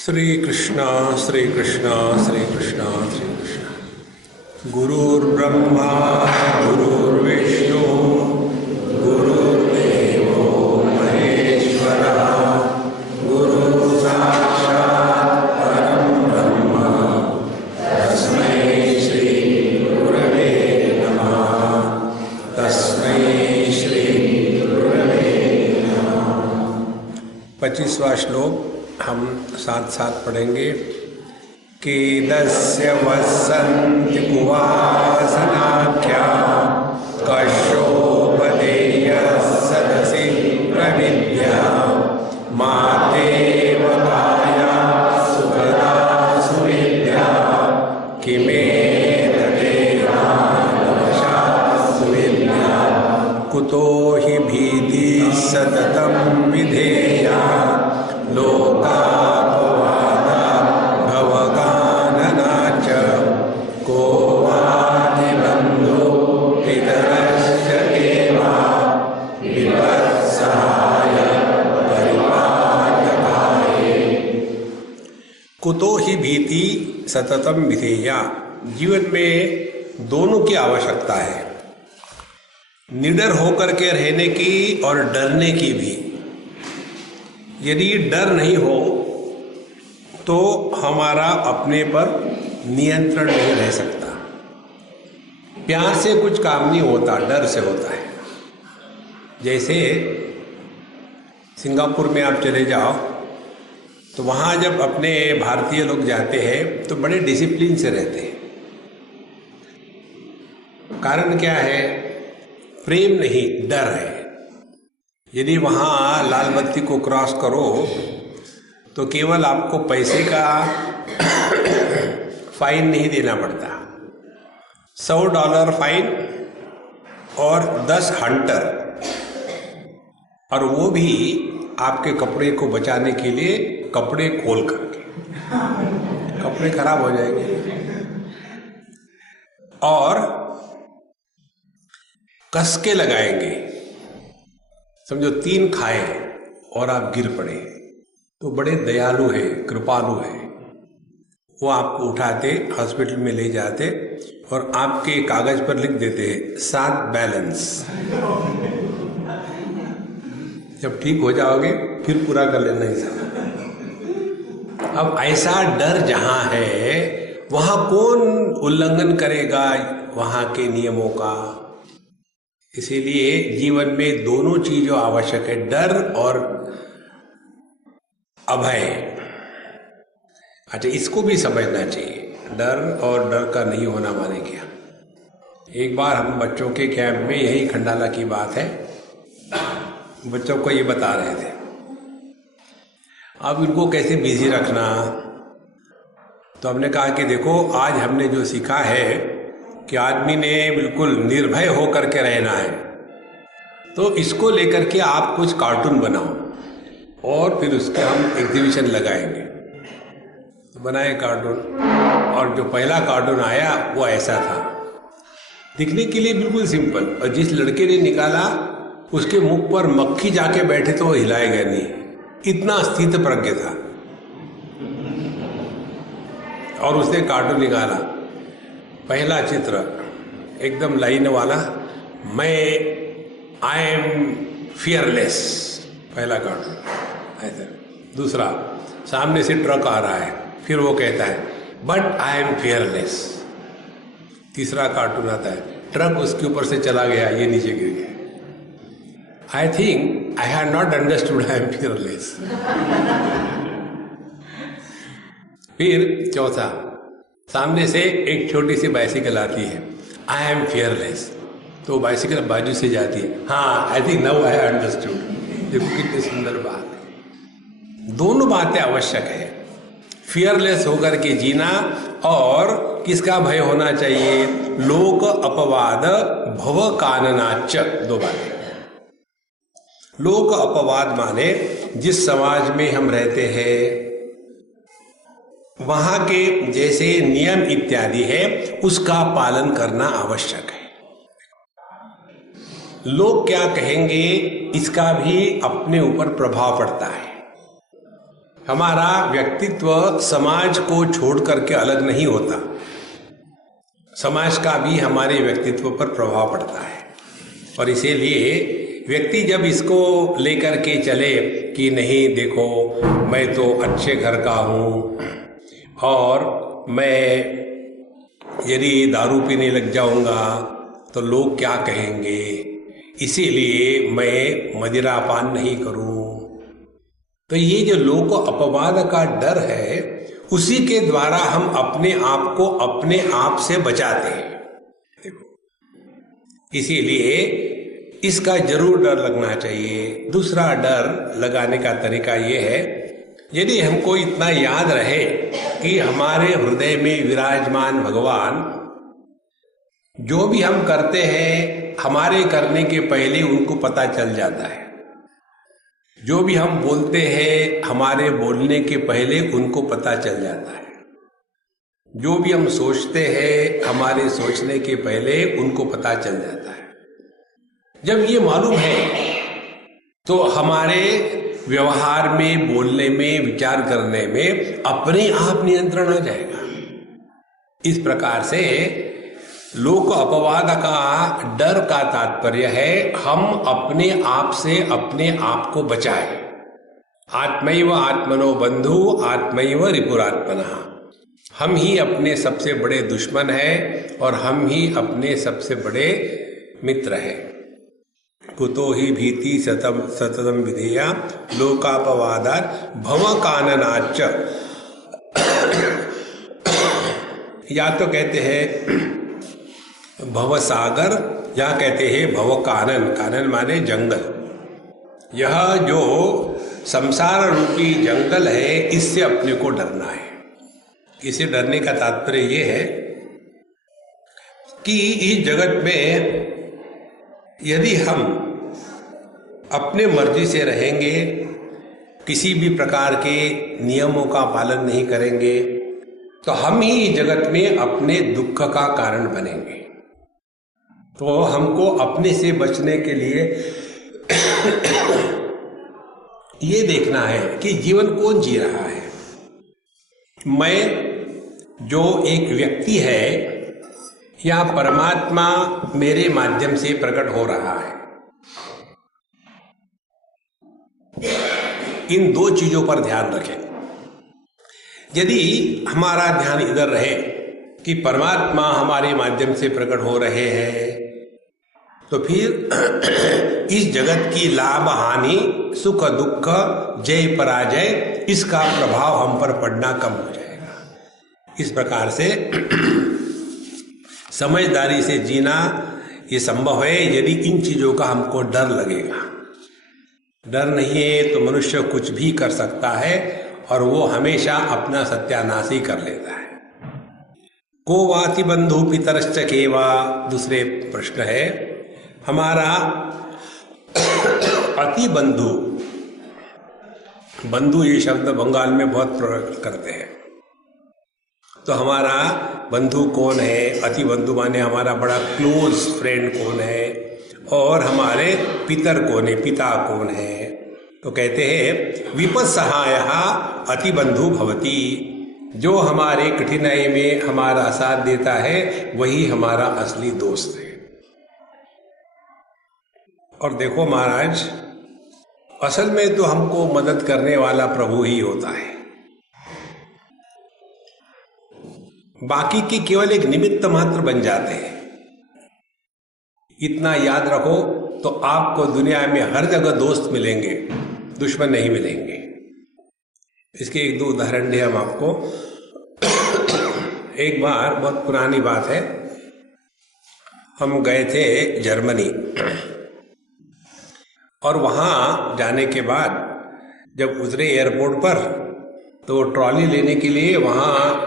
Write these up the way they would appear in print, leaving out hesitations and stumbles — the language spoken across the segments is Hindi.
श्री कृष्ण श्री कृष्ण श्री कृष्ण श्री कृष्ण। गुरुर्ब्रह्मा गुरुर्विष्णु गुरुर्देवो महेश्वरः गुरुः साक्षात् परं ब्रह्म तस्मै श्री गुरवे नमः। तस्मै श्री गुरवे नमः। 25वां श्लोक हम साथ साथ पढ़ेंगे। केदस्य वसन्ति कुवासनाख्या कशोपदेयः सदसि प्रविद्या मातेव काया सुखदा सुविद्या किमेतदेवानवशा सुविद्या कुतो हि भीतिः सततं विधेया लोकापवादा भवकानना च को वातिबन्धो पितरश्च केवा विपत्सहाय परिपालकाय। कुतो ही भीति सततम विधेया। जीवन में दोनों की आवश्यकता है, निडर होकर के रहने की और डरने की भी। यदि डर नहीं हो तो हमारा अपने पर नियंत्रण नहीं रह सकता। प्यार से कुछ काम नहीं होता, डर से होता है। जैसे सिंगापुर में आप चले जाओ तो वहाँ जब अपने भारतीय लोग जाते हैं तो बड़े डिसिप्लिन से रहते हैं। कारण क्या है? प्रेम नहीं, डर है। यदि वहाँ लाल बत्ती को क्रॉस करो तो केवल आपको पैसे का फाइन नहीं देना पड़ता, $100 फाइन और 10 हंटर, और वो भी आपके कपड़े को बचाने के लिए कपड़े खोल करके। कपड़े खराब हो जाएंगे। और कस के लगाएंगे। समझो 3 खाए और आप गिर पड़े तो बड़े दयालु है, कृपालु है। वो आपको उठाते, हॉस्पिटल में ले जाते और आपके कागज पर लिख देते हैं 7 बैलेंस। जब ठीक हो जाओगे फिर पूरा कर लेना हिसाब। अब ऐसा डर जहां है वहां कौन उल्लंघन करेगा वहां के नियमों का? इसीलिए जीवन में दोनों चीजों आवश्यक है, डर और अभय। अच्छा, इसको भी समझना चाहिए। डर और डर का नहीं होना माने क्या? एक बार हम बच्चों के कैंप में, यही खंडाला की बात है, बच्चों को ये बता रहे थे अब इनको कैसे बिजी रखना। तो हमने कहा कि देखो, आज हमने जो सीखा है कि आदमी ने बिल्कुल निर्भय होकर के रहना है, तो इसको लेकर के आप कुछ कार्टून बनाओ और फिर उसके हम एग्जीबिशन लगाएंगे। तो बनाए कार्टून, और जो पहला कार्टून आया वो ऐसा था, दिखने के लिए बिल्कुल सिंपल, और जिस लड़के ने निकाला उसके मुख पर मक्खी जाके बैठे तो वो हिलाएगा नहीं, इतना स्थित प्रज्ञ था। और उसने कार्टून निकाला, पहला चित्र एकदम लाइन वाला, आई एम फियरलेस, पहला कार्टून ऐसा। दूसरा, सामने से ट्रक आ रहा है, फिर वो कहता है बट आई एम फियरलेस। तीसरा कार्टून आता है, ट्रक उसके ऊपर से चला गया, ये नीचे गिर गया। I think I have not understood I am fearless. फिर चौथा, सामने से एक छोटी सी बाइसिकल आती है, आई एम फियरलेस, तो बाइसिकल बाजू से जाती है, हाँ I think now I understood. देखो कितनी सुंदर बात है। दोनों बातें आवश्यक है, फियरलेस होकर के जीना और किसका भय होना चाहिए? लोक अपवाद भव काननाच। 2 बातें। लोक अपवाद माने जिस समाज में हम रहते हैं वहां के जैसे नियम इत्यादि है उसका पालन करना आवश्यक है। लोग क्या कहेंगे इसका भी अपने ऊपर प्रभाव पड़ता है। हमारा व्यक्तित्व समाज को छोड़ करके अलग नहीं होता, समाज का भी हमारे व्यक्तित्व पर प्रभाव पड़ता है। और इसीलिए व्यक्ति जब इसको लेकर के चले कि नहीं देखो मैं तो अच्छे घर का हूँ और मैं यदि दारू पीने लग जाऊंगा तो लोग क्या कहेंगे, इसीलिए मैं मदिरापान नहीं करूं, तो ये जो लोक अपवाद का डर है उसी के द्वारा हम अपने आप को अपने आप से बचाते हैं। इसीलिए इसका जरूर डर लगना चाहिए। दूसरा डर लगाने का तरीका ये है, यदि हमको इतना याद रहे कि हमारे हृदय में विराजमान भगवान जो भी हम करते हैं हमारे करने के पहले उनको पता चल जाता है, जो भी हम बोलते हैं हमारे बोलने के पहले उनको पता चल जाता है, जो भी हम सोचते हैं हमारे सोचने के पहले उनको पता चल जाता है। जब ये मालूम है तो हमारे व्यवहार में, बोलने में, विचार करने में अपने आप नियंत्रण आ जाएगा। इस प्रकार से लोक अपवाद का डर का तात्पर्य है हम अपने आप से अपने आप को बचाएं। आत्मैव आत्मनो बंधु आत्मैव रिपुरात्मनः। हम ही अपने सबसे बड़े दुश्मन हैं और हम ही अपने सबसे बड़े मित्र हैं। कुतो ही भीति सततम विधेया लोकापवादात् भव काननाच्च। या तो कहते हैं भव सागर या कहते हैं भव कानन। कानन माने जंगल। यह जो संसार रूपी जंगल है इससे अपने को डरना है। इसे डरने का तात्पर्य ये है कि इस जगत में यदि हम अपने मर्जी से रहेंगे, किसी भी प्रकार के नियमों का पालन नहीं करेंगे, तो हम ही इस जगत में अपने दुख का कारण बनेंगे। तो हमको अपने से बचने के लिए ये देखना है कि जीवन कौन जी रहा है। मैं जो एक व्यक्ति है या परमात्मा मेरे माध्यम से प्रकट हो रहा है, इन दो चीजों पर ध्यान रखें। यदि हमारा ध्यान इधर रहे कि परमात्मा हमारे माध्यम से प्रकट हो रहे हैं, तो फिर इस जगत की लाभ हानि, सुख दुख, जय पराजय, इसका प्रभाव हम पर पड़ना कम हो जाएगा। इस प्रकार से समझदारी से जीना ये संभव है यदि इन चीजों का हमको डर लगेगा। डर नहीं है तो मनुष्य कुछ भी कर सकता है और वो हमेशा अपना सत्यानाश ही कर लेता है। को वाति बंधु पितरश्च केवा। दूसरे प्रश्न है हमारा अति बंधु। बंधु ये शब्द बंगाल में बहुत प्रयोग करते हैं। तो हमारा बंधु कौन है, अति बंधु माने हमारा बड़ा क्लोज फ्रेंड कौन है, और हमारे पितर कौन है, पिता कौन है। तो कहते हैं विपद सहायः अति बंधु भवति। जो हमारे कठिनाई में हमारा साथ देता है वही हमारा असली दोस्त है। और देखो महाराज, असल में तो हमको मदद करने वाला प्रभु ही होता है, बाकी के केवल एक निमित्त मात्र बन जाते हैं। इतना याद रखो तो आपको दुनिया में हर जगह दोस्त मिलेंगे, दुश्मन नहीं मिलेंगे। इसके एक दो उदाहरण दिए हम आपको। एक बार, बहुत पुरानी बात है, हम गए थे जर्मनी और वहाँ जाने के बाद जब उतरे एयरपोर्ट पर तो ट्रॉली लेने के लिए वहाँ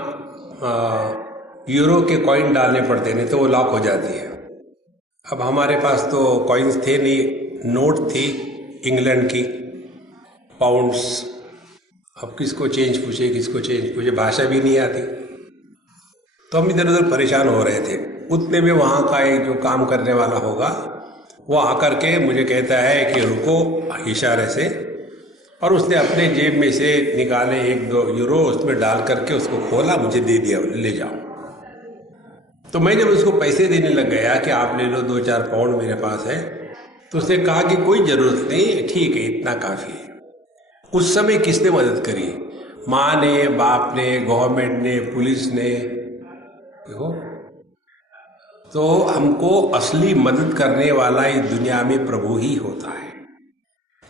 यूरो के कॉइन डालने पड़ते, नहीं तो वो लॉक हो जाती है। अब हमारे पास तो कॉइन्स थे नहीं, नोट थी इंग्लैंड की, पाउंड्स। अब किसको चेंज पूछे, किसको चेंज पूछे, भाषा भी नहीं आती। तो हम इधर उधर परेशान हो रहे थे। उतने में वहाँ का एक जो काम करने वाला होगा वो आकर के मुझे कहता है कि रुको, इशारे से, और उसने अपने जेब में से निकाले 1-2 यूरो, उसमें डाल करके उसको खोला, मुझे दे दिया, ले जाओ। तो मैं जब उसको पैसे देने लग गया कि आप ले लो, 2-4 पाउंड मेरे पास है, तो उसने कहा कि कोई जरूरत नहीं, ठीक है, इतना काफी है। उस समय किसने मदद करी? माँ ने, बाप ने, गवर्नमेंट ने, पुलिस ने। देखो, तो हमको असली मदद करने वाला इस दुनिया में प्रभु ही होता है,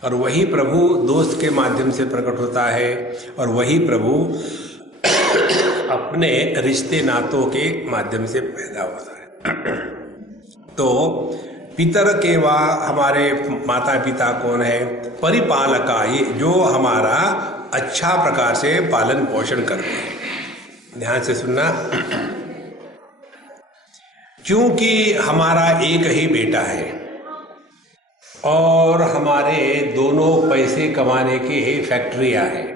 और वही प्रभु दोस्त के माध्यम से प्रकट होता है, और वही प्रभु अपने रिश्ते नातों के माध्यम से पैदा होता है। तो पितर के वा हमारे माता पिता कौन है? परिपालका, ये जो हमारा अच्छा प्रकार से पालन पोषण करते हैं। ध्यान से सुनना। क्योंकि हमारा एक ही बेटा है और हमारे दोनों पैसे कमाने की फैक्ट्रियां हैं,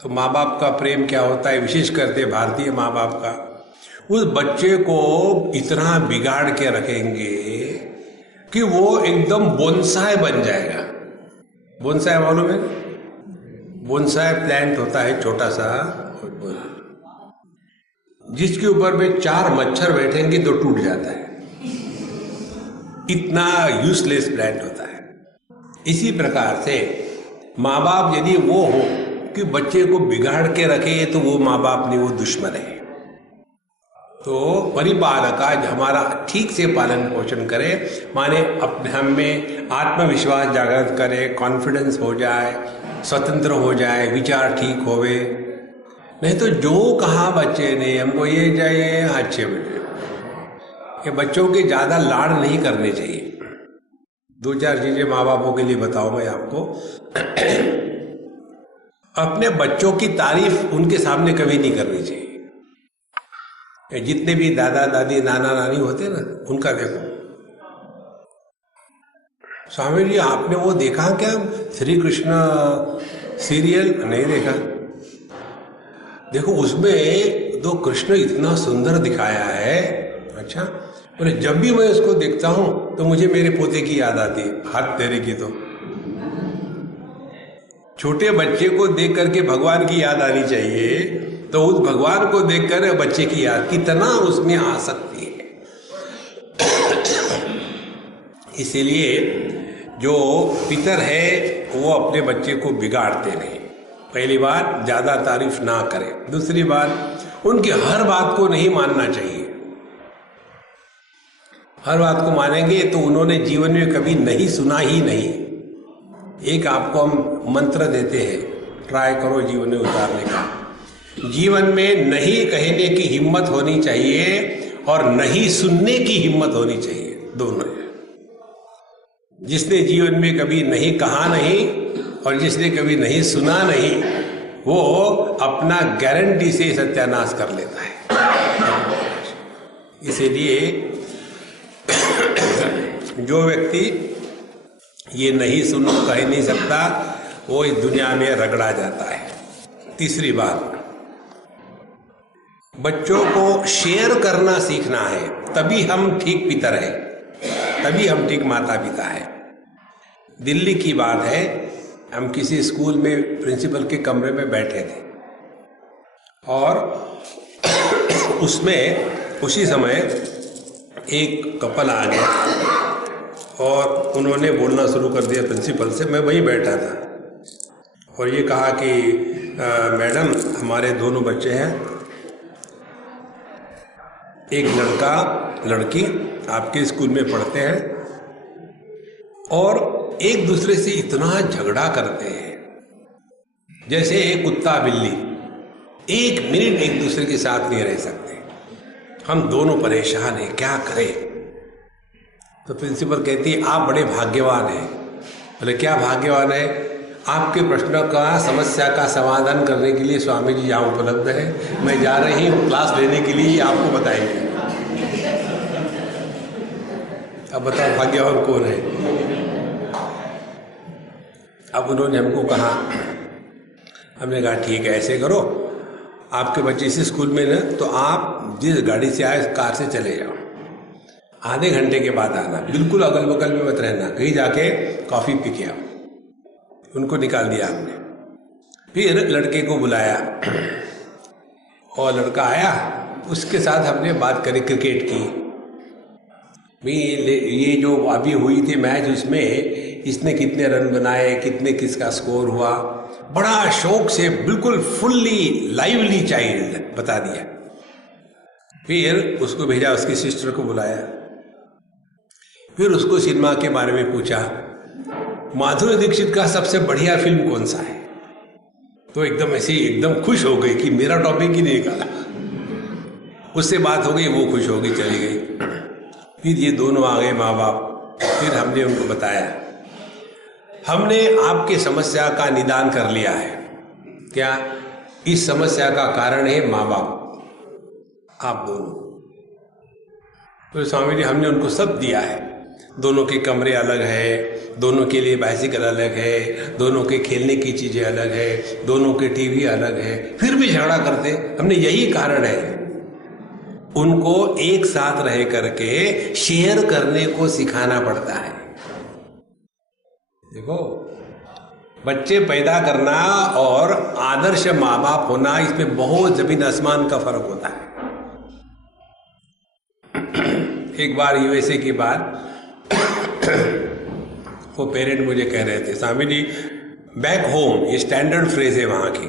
तो माँ बाप का प्रेम क्या होता है, विशेष करते भारतीय माँ बाप का, उस बच्चे को इतना बिगाड़ के रखेंगे कि वो एकदम बोनसाई बन जाएगा। बोनसाई मालूम है? बोनसाई प्लांट होता है छोटा सा, जिसके ऊपर में 4 मच्छर बैठेंगे तो टूट जाता है, इतना यूजलेस प्लांट होता है। इसी प्रकार से माँ बाप यदि वो हो कि बच्चे को बिगाड़ के रखे, तो वो माँ बाप नहीं, वो दुश्मन है। तो परिपालका हमारा ठीक से पालन पोषण करे, माने अपने हम में आत्मविश्वास जागृत करे, कॉन्फिडेंस हो जाए, स्वतंत्र हो जाए, विचार ठीक होवे। नहीं तो जो कहा बच्चे ने हमको ये चाहिए, अच्छे बेटे, ये बच्चों के ज़्यादा लाड़ नहीं करने चाहिए। 2-4 चीज़ें माँ बापों के लिए बताओ मैं आपको। अपने बच्चों की तारीफ उनके सामने कभी नहीं करनी चाहिए। जितने भी दादा दादी नाना नानी होते ना, उनका देखो। स्वामी जी आपने वो देखा क्या, श्री कृष्ण सीरियल? नहीं देखा। देखो उसमें तो कृष्ण इतना सुंदर दिखाया है। अच्छा, बोले जब भी मैं उसको देखता हूं तो मुझे मेरे पोते की याद आती है। हाथ तेरे की, तो छोटे बच्चे को देख करके भगवान की याद आनी चाहिए, तो उस भगवान को देखकर बच्चे की याद कितना उसमें आ सकती है। इसीलिए जो पितर है वो अपने बच्चे को बिगाड़ते नहीं। पहली बात, ज्यादा तारीफ ना करें। दूसरी बात, उनकी हर बात को नहीं मानना चाहिए। हर बात को मानेंगे तो उन्होंने जीवन में कभी नहीं सुना ही नहीं। एक आपको हम मंत्र देते हैं, ट्राई करो जीवन में उतारने का। जीवन में नहीं कहने की हिम्मत होनी चाहिए और नहीं सुनने की हिम्मत होनी चाहिए, दोनों। जिसने जीवन में कभी नहीं कहा नहीं और जिसने कभी नहीं सुना नहीं, वो अपना गारंटी से सत्यानाश कर लेता है। इसीलिए जो व्यक्ति ये नहीं सुनो कह नहीं सकता, वो इस दुनिया में रगड़ा जाता है। तीसरी बात, बच्चों को शेयर करना सीखना है, तभी हम ठीक पितर हैं, तभी हम ठीक माता पिता हैं। दिल्ली की बात है, हम किसी स्कूल में प्रिंसिपल के कमरे में बैठे थे और उसमें उसी समय एक कपल आ गया और उन्होंने बोलना शुरू कर दिया प्रिंसिपल से। मैं वहीं बैठा था और ये कहा कि मैडम, हमारे दोनों बच्चे हैं, एक लड़का लड़की आपके स्कूल में पढ़ते हैं और एक दूसरे से इतना झगड़ा करते हैं जैसे एक कुत्ता बिल्ली, एक मिनट एक दूसरे के साथ नहीं रह सकते। हम दोनों परेशान हैं, क्या करें? तो प्रिंसिपल कहती है, आप बड़े भाग्यवान हैं। बोले क्या भाग्यवान है? आपके प्रश्नों का, समस्या का समाधान करने के लिए स्वामी जी यहाँ उपलब्ध है। मैं जा रही हूँ क्लास लेने के लिए, आपको बताएंगे। अब बताओ भाग्यवान कौन है? अब उन्होंने हमको कहा, हमने कहा ठीक है, ऐसे करो, आपके बच्चे इसी स्कूल में ना, तो आप जिस गाड़ी से आए कार से चले जाओ, आधे घंटे के बाद आना, बिल्कुल अगल बगल में मत रहना, कहीं जाके कॉफी पी के आओ। उनको निकाल दिया हमने। फिर लड़के को बुलाया और लड़का आया, उसके साथ हमने बात करी क्रिकेट की। ये जो अभी हुई थी मैच, उसमें इसने कितने रन बनाए, कितने किसका स्कोर हुआ, बड़ा शौक से बिल्कुल फुल्ली लाइवली चाइल्ड बता दिया। फिर उसको भेजा, उसकी सिस्टर को बुलाया, फिर उसको सिनेमा के बारे में पूछा, माधुरी दीक्षित का सबसे बढ़िया फिल्म कौन सा है। तो एकदम खुश हो गई कि मेरा टॉपिक ही नहीं निकाला। उससे बात हो गई, वो खुश हो गई, चली गई। फिर ये दोनों आ गए माँ बाप। फिर हमने उनको बताया, हमने आपकी समस्या का निदान कर लिया है। क्या? इस समस्या का कारण है माँ बाप, आप दोनों। तो स्वामी जी हमने उनको सब दिया है। दोनों के कमरे अलग है, दोनों के लिए बाइसिकल अलग है, दोनों के खेलने की चीजें अलग है, दोनों के टीवी अलग है, फिर भी झगड़ा करते। हमने यही कारण है, उनको एक साथ रह करके शेयर करने को सिखाना पड़ता है। देखो, बच्चे पैदा करना और आदर्श माँ बाप होना, इसमें बहुत जमीन आसमान का फर्क होता है। एक बार यूएसए की बात, वो पेरेंट मुझे कह रहे थे, स्वामी जी बैक होम, ये स्टैंडर्ड फ्रेज है वहाँ की,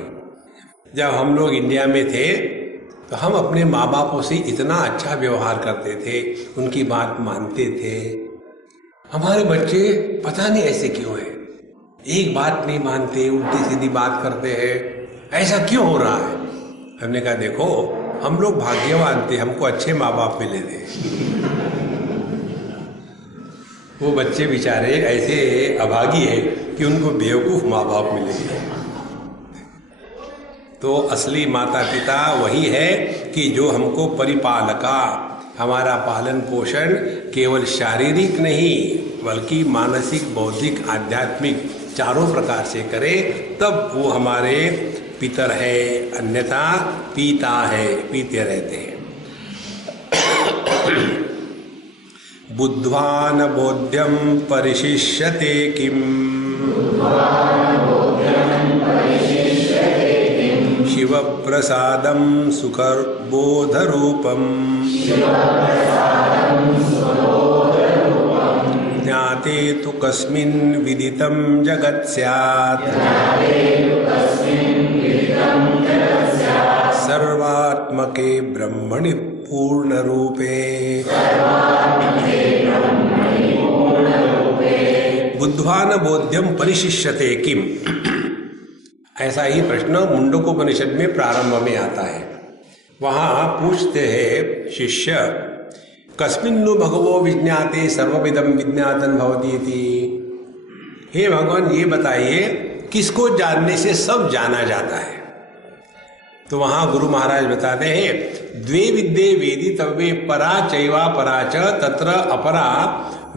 जब हम लोग इंडिया में थे तो हम अपने माँ बापों से इतना अच्छा व्यवहार करते थे, उनकी बात मानते थे। हमारे बच्चे पता नहीं ऐसे क्यों है, एक बात नहीं मानते, उल्टी सीधी बात करते हैं, ऐसा क्यों हो रहा है। हमने कहा देखो, हम लोग भाग्यवान थे, हमको अच्छे माँ बाप मिले थे। वो बच्चे बेचारे ऐसे अभागी है कि उनको बेवकूफ माँ बाप मिले हैं। तो असली माता पिता वही है कि जो हमको परिपालका, हमारा पालन पोषण केवल शारीरिक नहीं बल्कि मानसिक, बौद्धिक, आध्यात्मिक चारों प्रकार से करे, तब वो हमारे पितर है। अन्यथा पीता है, पीते रहते हैं। बुद्ध्वान बोध्यम परिशिष्यते किम, शिव प्रसादम सुखबोधरूपम, ज्ञाते तु कस्मिन् विदितं जगत् स्यात्, सर्वात्मके ब्रह्मणि पूर्णरूपे। बुद्ध्वान बोध्यम परिशिष्यते किम, ऐसा ही प्रश्न मुंडकोपनिषद में प्रारंभ में आता है। वहां पूछते हैं शिष्य, कस्मिन्नु भगवो विज्ञाते सर्वविदं विज्ञातं भवति इति। हे भगवान, ये बताइए किसको जानने से सब जाना जाता है। तो वहां गुरु महाराज बताते हैं, द्वे विद्ये वेदितव्ये परा चैवा परा च तत्र अपरा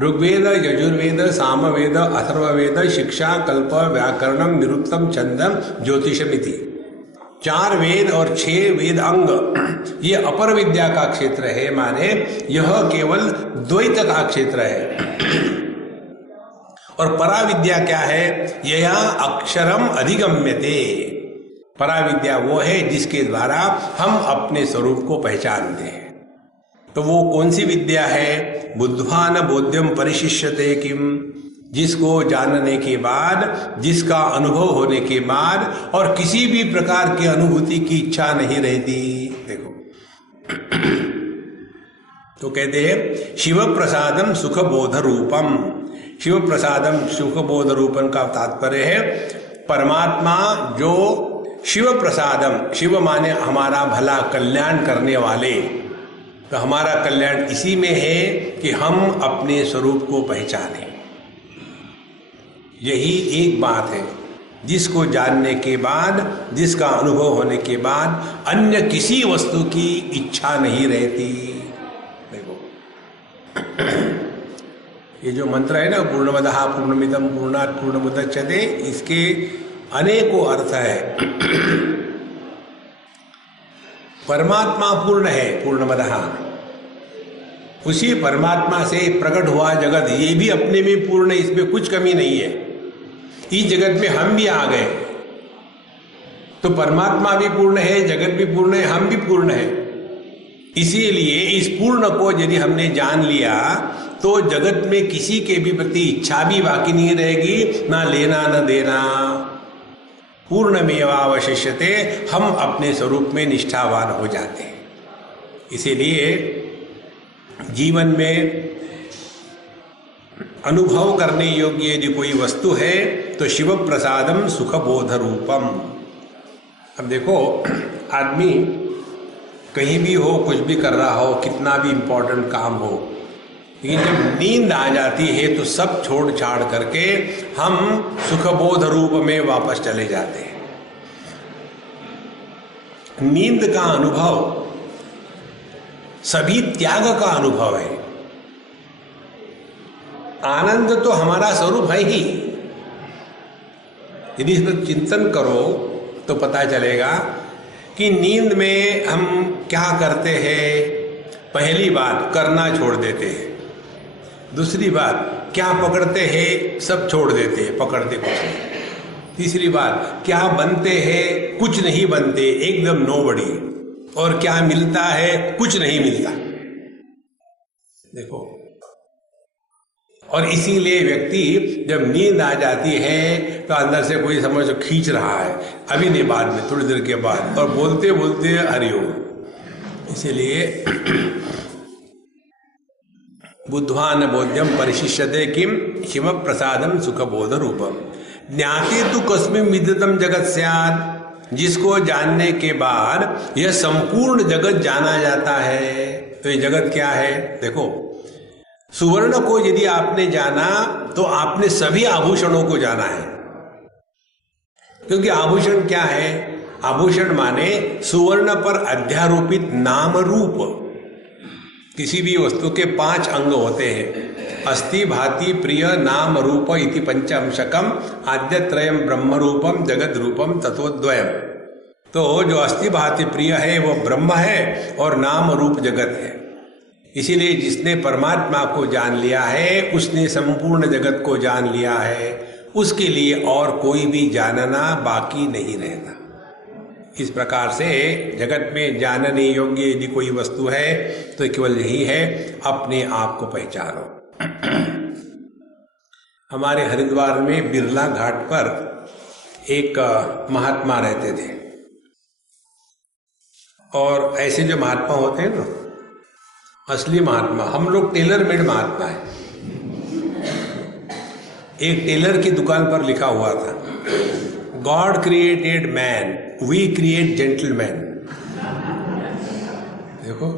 ऋग्वेद यजुर्वेद सामवेद अथर्ववेद शिक्षा कल्प व्याकरणम निरुक्तम छंदम ज्योतिषमिति। 4 वेद और 6 वेद अंग, ये अपर विद्या का क्षेत्र है, माने यह केवल द्वैत का क्षेत्र है। और परा विद्या क्या है? यया अक्षरम अधिगम्यते। परा विद्या वो है जिसके द्वारा हम अपने स्वरूप को पहचानते हैं। तो वो कौन सी विद्या है? बुद्ध्वान बोध्यम परिशिष्यते किम, जिसको जानने के बाद, जिसका अनुभव होने के बाद और किसी भी प्रकार की अनुभूति की इच्छा नहीं रहती। देखो, तो कहते हैं शिव प्रसादम सुख बोध रूपम। शिव प्रसादम सुख बोध रूपम का तात्पर्य है परमात्मा जो शिव प्रसादम, शिव माने हमारा भला कल्याण करने वाले। तो हमारा कल्याण इसी में है कि हम अपने स्वरूप को पहचानें। यही एक बात है, जिसको जानने के बाद, जिसका अनुभव होने के बाद अन्य किसी वस्तु की इच्छा नहीं रहती। देखो, ये जो मंत्र है ना, पूर्णमदः पूर्णमिदं पूर्णात् पूर्णमुदच्यते, इसके अनेकों अर्थ है। परमात्मा पूर्ण है, पूर्णमदः, उसी परमात्मा से प्रकट हुआ जगत, ये भी अपने में पूर्ण है, इसमें कुछ कमी नहीं है। इस जगत में हम भी आ गए तो परमात्मा भी पूर्ण है, जगत भी पूर्ण है, हम भी पूर्ण है। इसीलिए इस पूर्ण को यदि हमने जान लिया तो जगत में किसी के भी प्रति इच्छा भी बाकी नहीं रहेगी, ना लेना न देना। पूर्णमेवावशिष्यते, हम अपने स्वरूप में निष्ठावान हो जाते हैं। इसीलिए जीवन में अनुभव करने योग्य यदि कोई वस्तु है तो शिव प्रसादम सुख बोध रूपम। अब देखो, आदमी कहीं भी हो, कुछ भी कर रहा हो, कितना भी इम्पोर्टेंट काम हो, लेकिन जब नींद आ जाती है तो सब छोड़ छाड़ करके हम सुखबोध रूप में वापस चले जाते हैं। नींद का अनुभव सभी त्याग का अनुभव है। आनंद तो हमारा स्वरूप है ही। यदि इस पर चिंतन करो तो पता चलेगा कि नींद में हम क्या करते हैं। पहली बात, करना छोड़ देते हैं। दूसरी बात, क्या पकड़ते हैं, सब छोड़ देते हैं, पकड़ते कुछ नहीं। तीसरी बात, क्या बनते हैं, कुछ नहीं बनते, एकदम नोबडी। और क्या मिलता है, कुछ नहीं मिलता। देखो, और इसीलिए व्यक्ति जब नींद आ जाती है तो अंदर से कोई समझ खींच रहा है, अभी नहीं, बाद में, थोड़ी देर के बाद, और बोलते बोलते हरिओम। इसीलिए बुद्ध्वान बोध्यम परिशिष्यते किम शिव प्रसादम सुख बोध रूपम। ज्ञाते तु कस्मिन् विदितम जगत स्यात्। जिसको जानने के बाद यह संपूर्ण जगत जाना जाता है। तो ये जगत क्या है? देखो, सुवर्ण को यदि आपने जाना तो आपने सभी आभूषणों को जाना है। क्योंकि आभूषण क्या है? आभूषण माने सुवर्ण पर अध्यारोपित नाम रूप। किसी भी वस्तु के 5 अंग होते हैं। अस्ति भाति प्रिय नाम रूप इति पंचअंशकम आद्यत्रयम ब्रह्म रूपम जगत रूपम तत्वद्वयम। तो जो अस्ति भाति प्रिय है वो ब्रह्म है और नाम रूप जगत है। इसीलिए जिसने परमात्मा को जान लिया है उसने संपूर्ण जगत को जान लिया है। उसके लिए और कोई भी जानना बाकी नहीं रहता। इस प्रकार से जगत में जानने योग्य यदि कोई वस्तु है तो केवल यही है, अपने आप को पहचानो। हमारे हरिद्वार में बिरला घाट पर एक महात्मा रहते थे। और ऐसे जो महात्मा होते हैं ना, असली महात्मा, हम लोग टेलर मेड महात्मा है। एक टेलर की दुकान पर लिखा हुआ था, God created man, we create gentleman. देखो,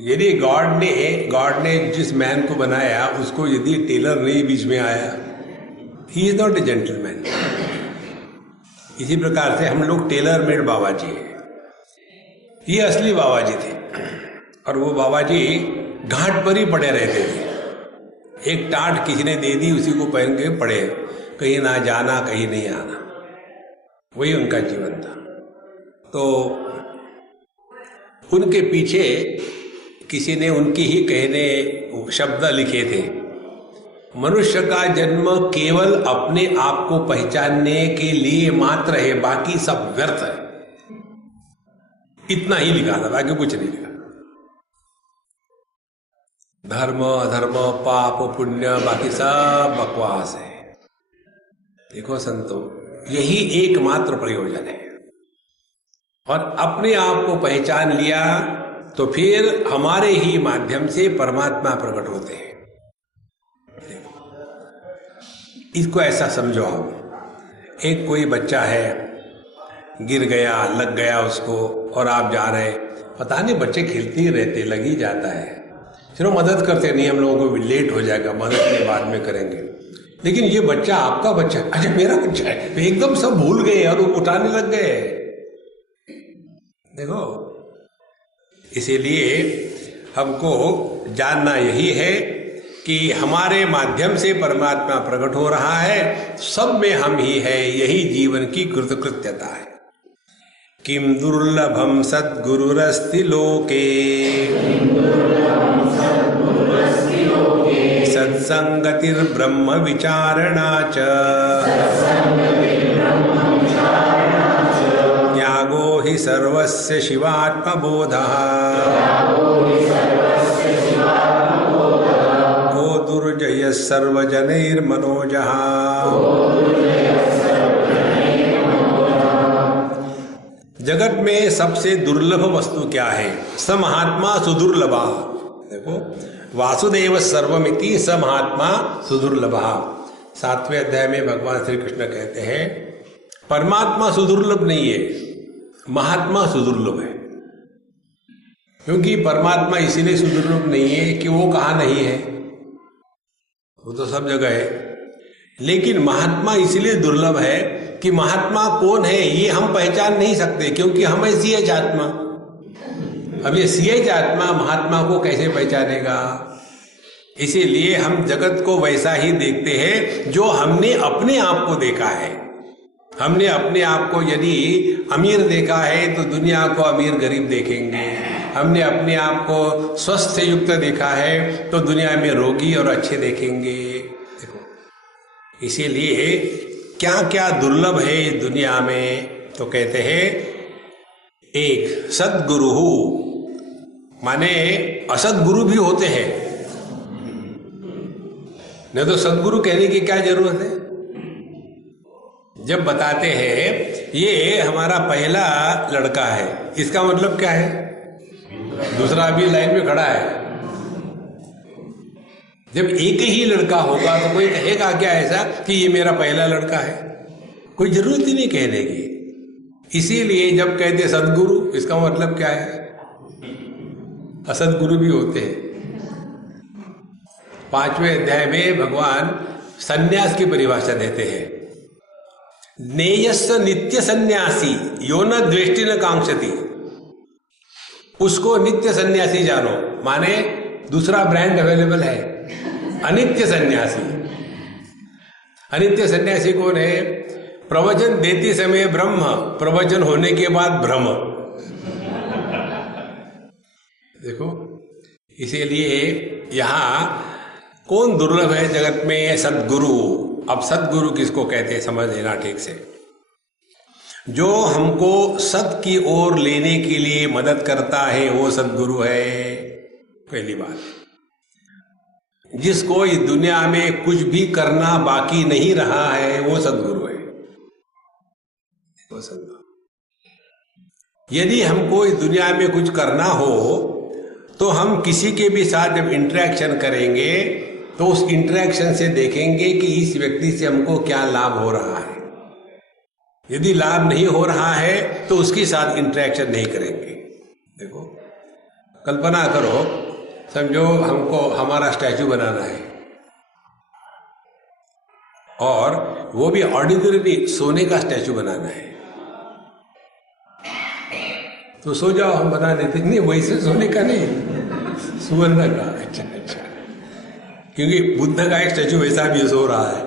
यदि गॉड ने जिस मैन को बनाया उसको यदि टेलर नहीं बीच में आया, he is not a gentleman. इसी प्रकार से हम लोग टेलर मेड बाबा जी हैं। ये असली बाबा जी थे। और वो बाबा जी घाट पर ही पड़े रहते थे। एक टाट किसी ने दे दी, उसी को पहन के पड़े, कहीं ना जाना कहीं नहीं आना, वही उनका जीवन था। तो उनके पीछे किसी ने उनकी ही कहने शब्द लिखे थे, मनुष्य का जन्म केवल अपने आप को पहचानने के लिए मात्र है, बाकी सब व्यर्थ है। इतना ही लिखा था, बाकी कुछ नहीं लिखा। धर्म अधर्म पाप पुण्य बाकी सब बकवास है। देखो संतो, यही एकमात्र प्रयोजन है। और अपने आप को पहचान लिया तो फिर हमारे ही माध्यम से परमात्मा प्रकट होते हैं। इसको ऐसा समझो आप, एक कोई बच्चा है, गिर गया, लग गया उसको, और आप जा रहे हैं, पता नहीं बच्चे खेलते ही रहते, लग ही जाता है, चलो मदद करते नहीं, हम लोगों को लेट हो जाएगा, मदद के बाद में करेंगे। लेकिन ये बच्चा आपका बच्चा है, अच्छा मेरा बच्चा है, तो एकदम सब भूल गए और उठाने लग गए। देखो, इसीलिए हमको जानना यही है कि हमारे माध्यम से परमात्मा प्रकट हो रहा है, सब में हम ही है। यही जीवन की कृतकृत्यता है। किम दुर्लभम सद्गुरुरस्ति लोके सत्संगतिर्ब्रह्म विचारणा च त्यागो हि सर्वस्य शिवात्मबोधः को दुर्जयः सर्वजनैर्मनोजः। जगत में सबसे दुर्लभ वस्तु क्या है? स महात्मा सुदुर्लभा। देखो, वासुदेव सर्वमिति स महात्मा सुदुर्लभा। 7वें अध्याय में भगवान श्री कृष्ण कहते हैं परमात्मा सुदुर्लभ नहीं है, महात्मा सुदुर्लभ है। क्योंकि परमात्मा इसीलिए सुदुर्लभ नहीं है कि वो कहाँ नहीं है, वो तो सब जगह है। लेकिन महात्मा इसलिए दुर्लभ है कि महात्मा कौन है ये हम पहचान नहीं सकते, क्योंकि हम है सीएच आत्मा। अब ये सीएच आत्मा महात्मा को कैसे पहचानेगा? इसीलिए हम जगत को वैसा ही देखते हैं जो हमने अपने आप को देखा है। हमने अपने आप को यदि अमीर देखा है तो दुनिया को अमीर गरीब देखेंगे। हमने अपने आप को स्वस्थ युक्त देखा है तो दुनिया में रोगी और अच्छे देखेंगे। देखो, इसीलिए क्या क्या दुर्लभ है इस दुनिया में? तो कहते हैं एक सद्गुरु, माने असद्गुरु भी होते हैं, नहीं तो सद्गुरु कहने की क्या जरूरत है? जब बताते हैं ये हमारा पहला लड़का है, इसका मतलब क्या है? दूसरा अभी लाइन में खड़ा है। जब एक ही लड़का होगा तो कोई कहेगा क्या ऐसा कि ये मेरा पहला लड़का है? कोई जरूरत ही नहीं कहने की। इसीलिए जब कहते सद्गुरु, इसका मतलब क्या है? असद्गुरु भी होते हैं। 5वें अध्याय में भगवान सन्यास की परिभाषा देते हैं। नेयस्य नित्य सन्यासी यो न द्वेष्टि न कांक्षति। उसको नित्य सन्यासी जानो, माने दूसरा ब्रांड अवेलेबल है, अनित्य सन्यासी। अनित्य सन्यासी कौन है? प्रवचन देते समय ब्रह्म, प्रवचन होने के बाद भ्रम। देखो, इसीलिए यहां कौन दुर्लभ है जगत में? सद्गुरु। अब सद्गुरु किसको कहते हैं समझ लेना ठीक से। जो हमको सत की ओर लेने के लिए मदद करता है वो सद्गुरु है। पहली बात, जिसको इस दुनिया में कुछ भी करना बाकी नहीं रहा है वो सद्गुरु है, वो सद्गुरु। यदि हमको इस दुनिया में कुछ करना हो तो हम किसी के भी साथ जब इंटरेक्शन करेंगे तो उस इंटरेक्शन से देखेंगे कि इस व्यक्ति से हमको क्या लाभ हो रहा है। यदि लाभ नहीं हो रहा है तो उसके साथ इंटरेक्शन नहीं करेंगे। देखो, कल्पना करो, समझो हमको हमारा स्टैचू बनाना है और वो भी ऑर्डिनरी सोने का स्टैचू बनाना है, तो सो जाओ, हम बना देते। नहीं, वैसे सोने का नहीं, सुवर्ण का। अच्छा, क्योंकि बुद्ध का एक स्टैचू वैसा भी सो रहा है।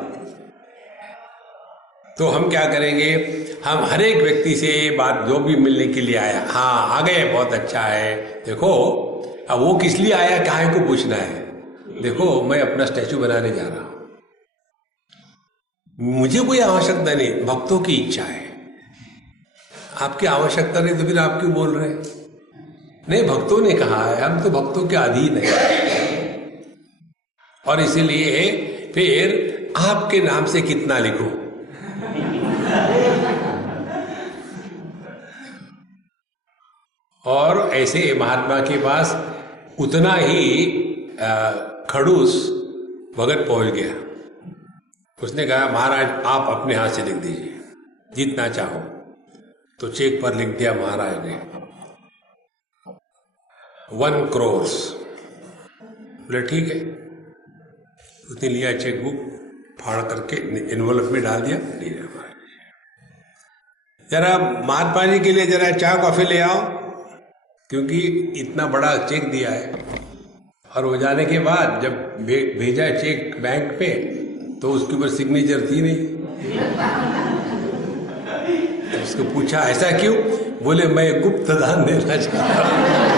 तो हम क्या करेंगे? हम हर एक व्यक्ति से बात, जो भी मिलने के लिए आया, हाँ आ गए, बहुत अच्छा है। देखो, अब वो किस लिए आया, कहाँ को पूछना है। देखो, मैं अपना स्टैचू बनाने जा रहा हूं, मुझे कोई आवश्यकता नहीं, भक्तों की इच्छा है। आपकी आवश्यकता नहीं तो फिर आप क्यों बोल रहे हैं? नहीं, भक्तों ने कहा है, हम तो भक्तों के अधीन है। और इसीलिए फिर आपके नाम से कितना लिखो। और ऐसे महात्मा के पास उतना ही खड़ूस भगत पहुंच गया। उसने कहा, महाराज आप अपने हाथ से लिख दीजिए जितना चाहो। तो चेक पर लिख दिया महाराज ने 1 करोड़। बोले ठीक है। उसने लिया चेक बुक, फाड़ करके एनवलप में डाल दिया। जरा महात्मा जी के लिए जरा चाय कॉफी ले आओ, क्योंकि इतना बड़ा चेक दिया है। और हो जाने के बाद जब भेजा चेक बैंक पे तो उसके ऊपर सिग्नेचर थी नहीं। तो उसको पूछा ऐसा क्यों? बोले मैं गुप्त दान देना चाहता हूं।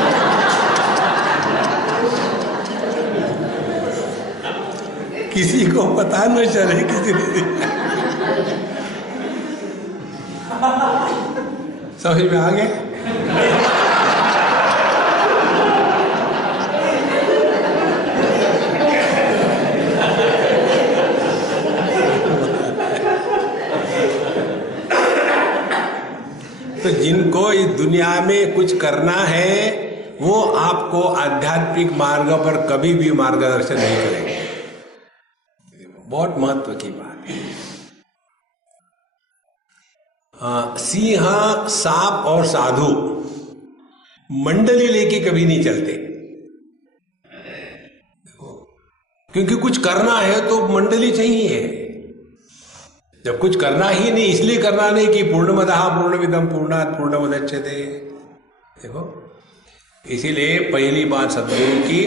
किसी को पता न चले किसी ने समझ में आ गए? तो जिनको इस दुनिया में कुछ करना है वो आपको आध्यात्मिक मार्ग पर कभी भी मार्गदर्शन नहीं करेंगे। बहुत महत्व की बात है। सिंह, सांप और साधु मंडली लेके कभी नहीं चलते, क्योंकि कुछ करना है तो मंडली चाहिए। जब कुछ करना ही नहीं, इसलिए करना नहीं कि पूर्णमदः पूर्णमिदं पूर्णात् पूर्णमुदच्यते। देखो, इसीलिए पहली बात सद्गुरु की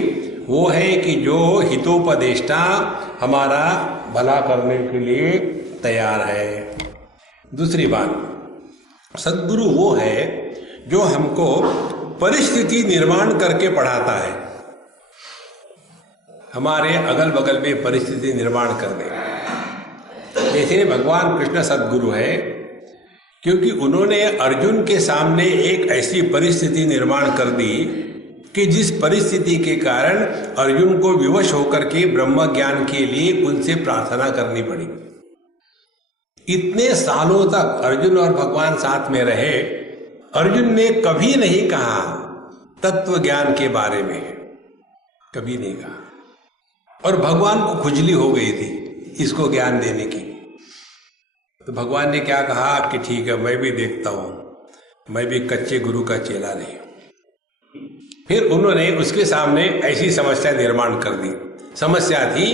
वो है कि जो हितोपदेष्टा हमारा भला करने के लिए तैयार है। दूसरी बात, सद्गुरु वो है जो हमको परिस्थिति निर्माण करके पढ़ाता है। हमारे अगल बगल में परिस्थिति निर्माण कर दे। जैसे भगवान कृष्ण सद्गुरु है, क्योंकि उन्होंने अर्जुन के सामने एक ऐसी परिस्थिति निर्माण कर दी कि जिस परिस्थिति के कारण अर्जुन को विवश होकर के ब्रह्म ज्ञान के लिए उनसे प्रार्थना करनी पड़ी। इतने सालों तक अर्जुन और भगवान साथ में रहे, अर्जुन ने कभी नहीं कहा तत्व ज्ञान के बारे में, कभी नहीं कहा। और भगवान को खुजली हो गई थी इसको ज्ञान देने की। तो भगवान ने क्या कहा कि ठीक है, मैं भी देखता हूं, मैं भी कच्चे गुरु का चेला नहीं। फिर उन्होंने उसके सामने ऐसी समस्या निर्माण कर दी। समस्या थी,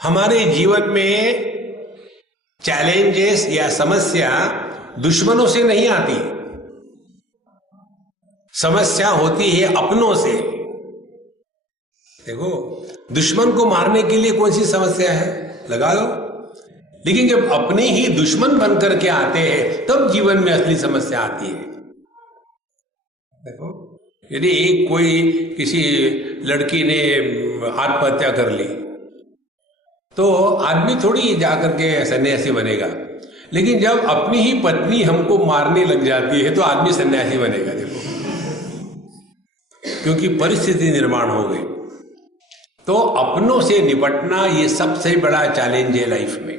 हमारे जीवन में चैलेंजेस या समस्या दुश्मनों से नहीं आती, समस्या होती है अपनों से। देखो, दुश्मन को मारने के लिए कौन सी समस्या है, लगा लो। लेकिन जब अपने ही दुश्मन बन करके आते हैं तब जीवन में असली समस्या आती है। देखो, यदि एक कोई किसी लड़की ने आत्महत्या कर ली तो आदमी थोड़ी जाकर के सन्यासी बनेगा, लेकिन जब अपनी ही पत्नी हमको मारने लग जाती है तो आदमी सन्यासी बनेगा। देखो, क्योंकि परिस्थिति निर्माण हो गई। तो अपनों से निपटना ये सबसे बड़ा चैलेंज है लाइफ में।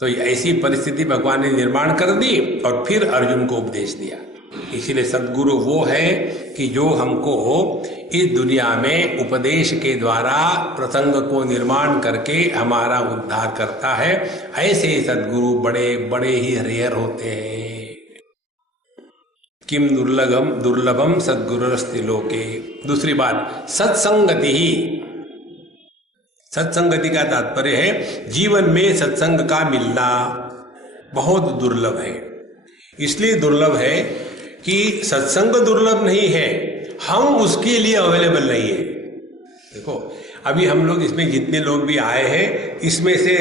तो ऐसी परिस्थिति भगवान ने निर्माण कर दी और फिर अर्जुन को उपदेश दिया। इसीलिए सद्गुरु वो है कि जो हमको इस दुनिया में उपदेश के द्वारा प्रसंग को निर्माण करके हमारा उद्धार करता है। ऐसे सद्गुरु बड़े बड़े ही रेयर होते हैं। किम दुर्लभम सद्गुरुस्ति लोके। दूसरी बात, सत्संगति ही। सत्संगति का तात्पर्य है जीवन में सत्संग का मिलना बहुत दुर्लभ है। इसलिए दुर्लभ है कि सत्संग दुर्लभ नहीं है, हम उसके लिए अवेलेबल नहीं है। देखो, अभी हम लोग इसमें जितने लोग भी आए हैं, इसमें से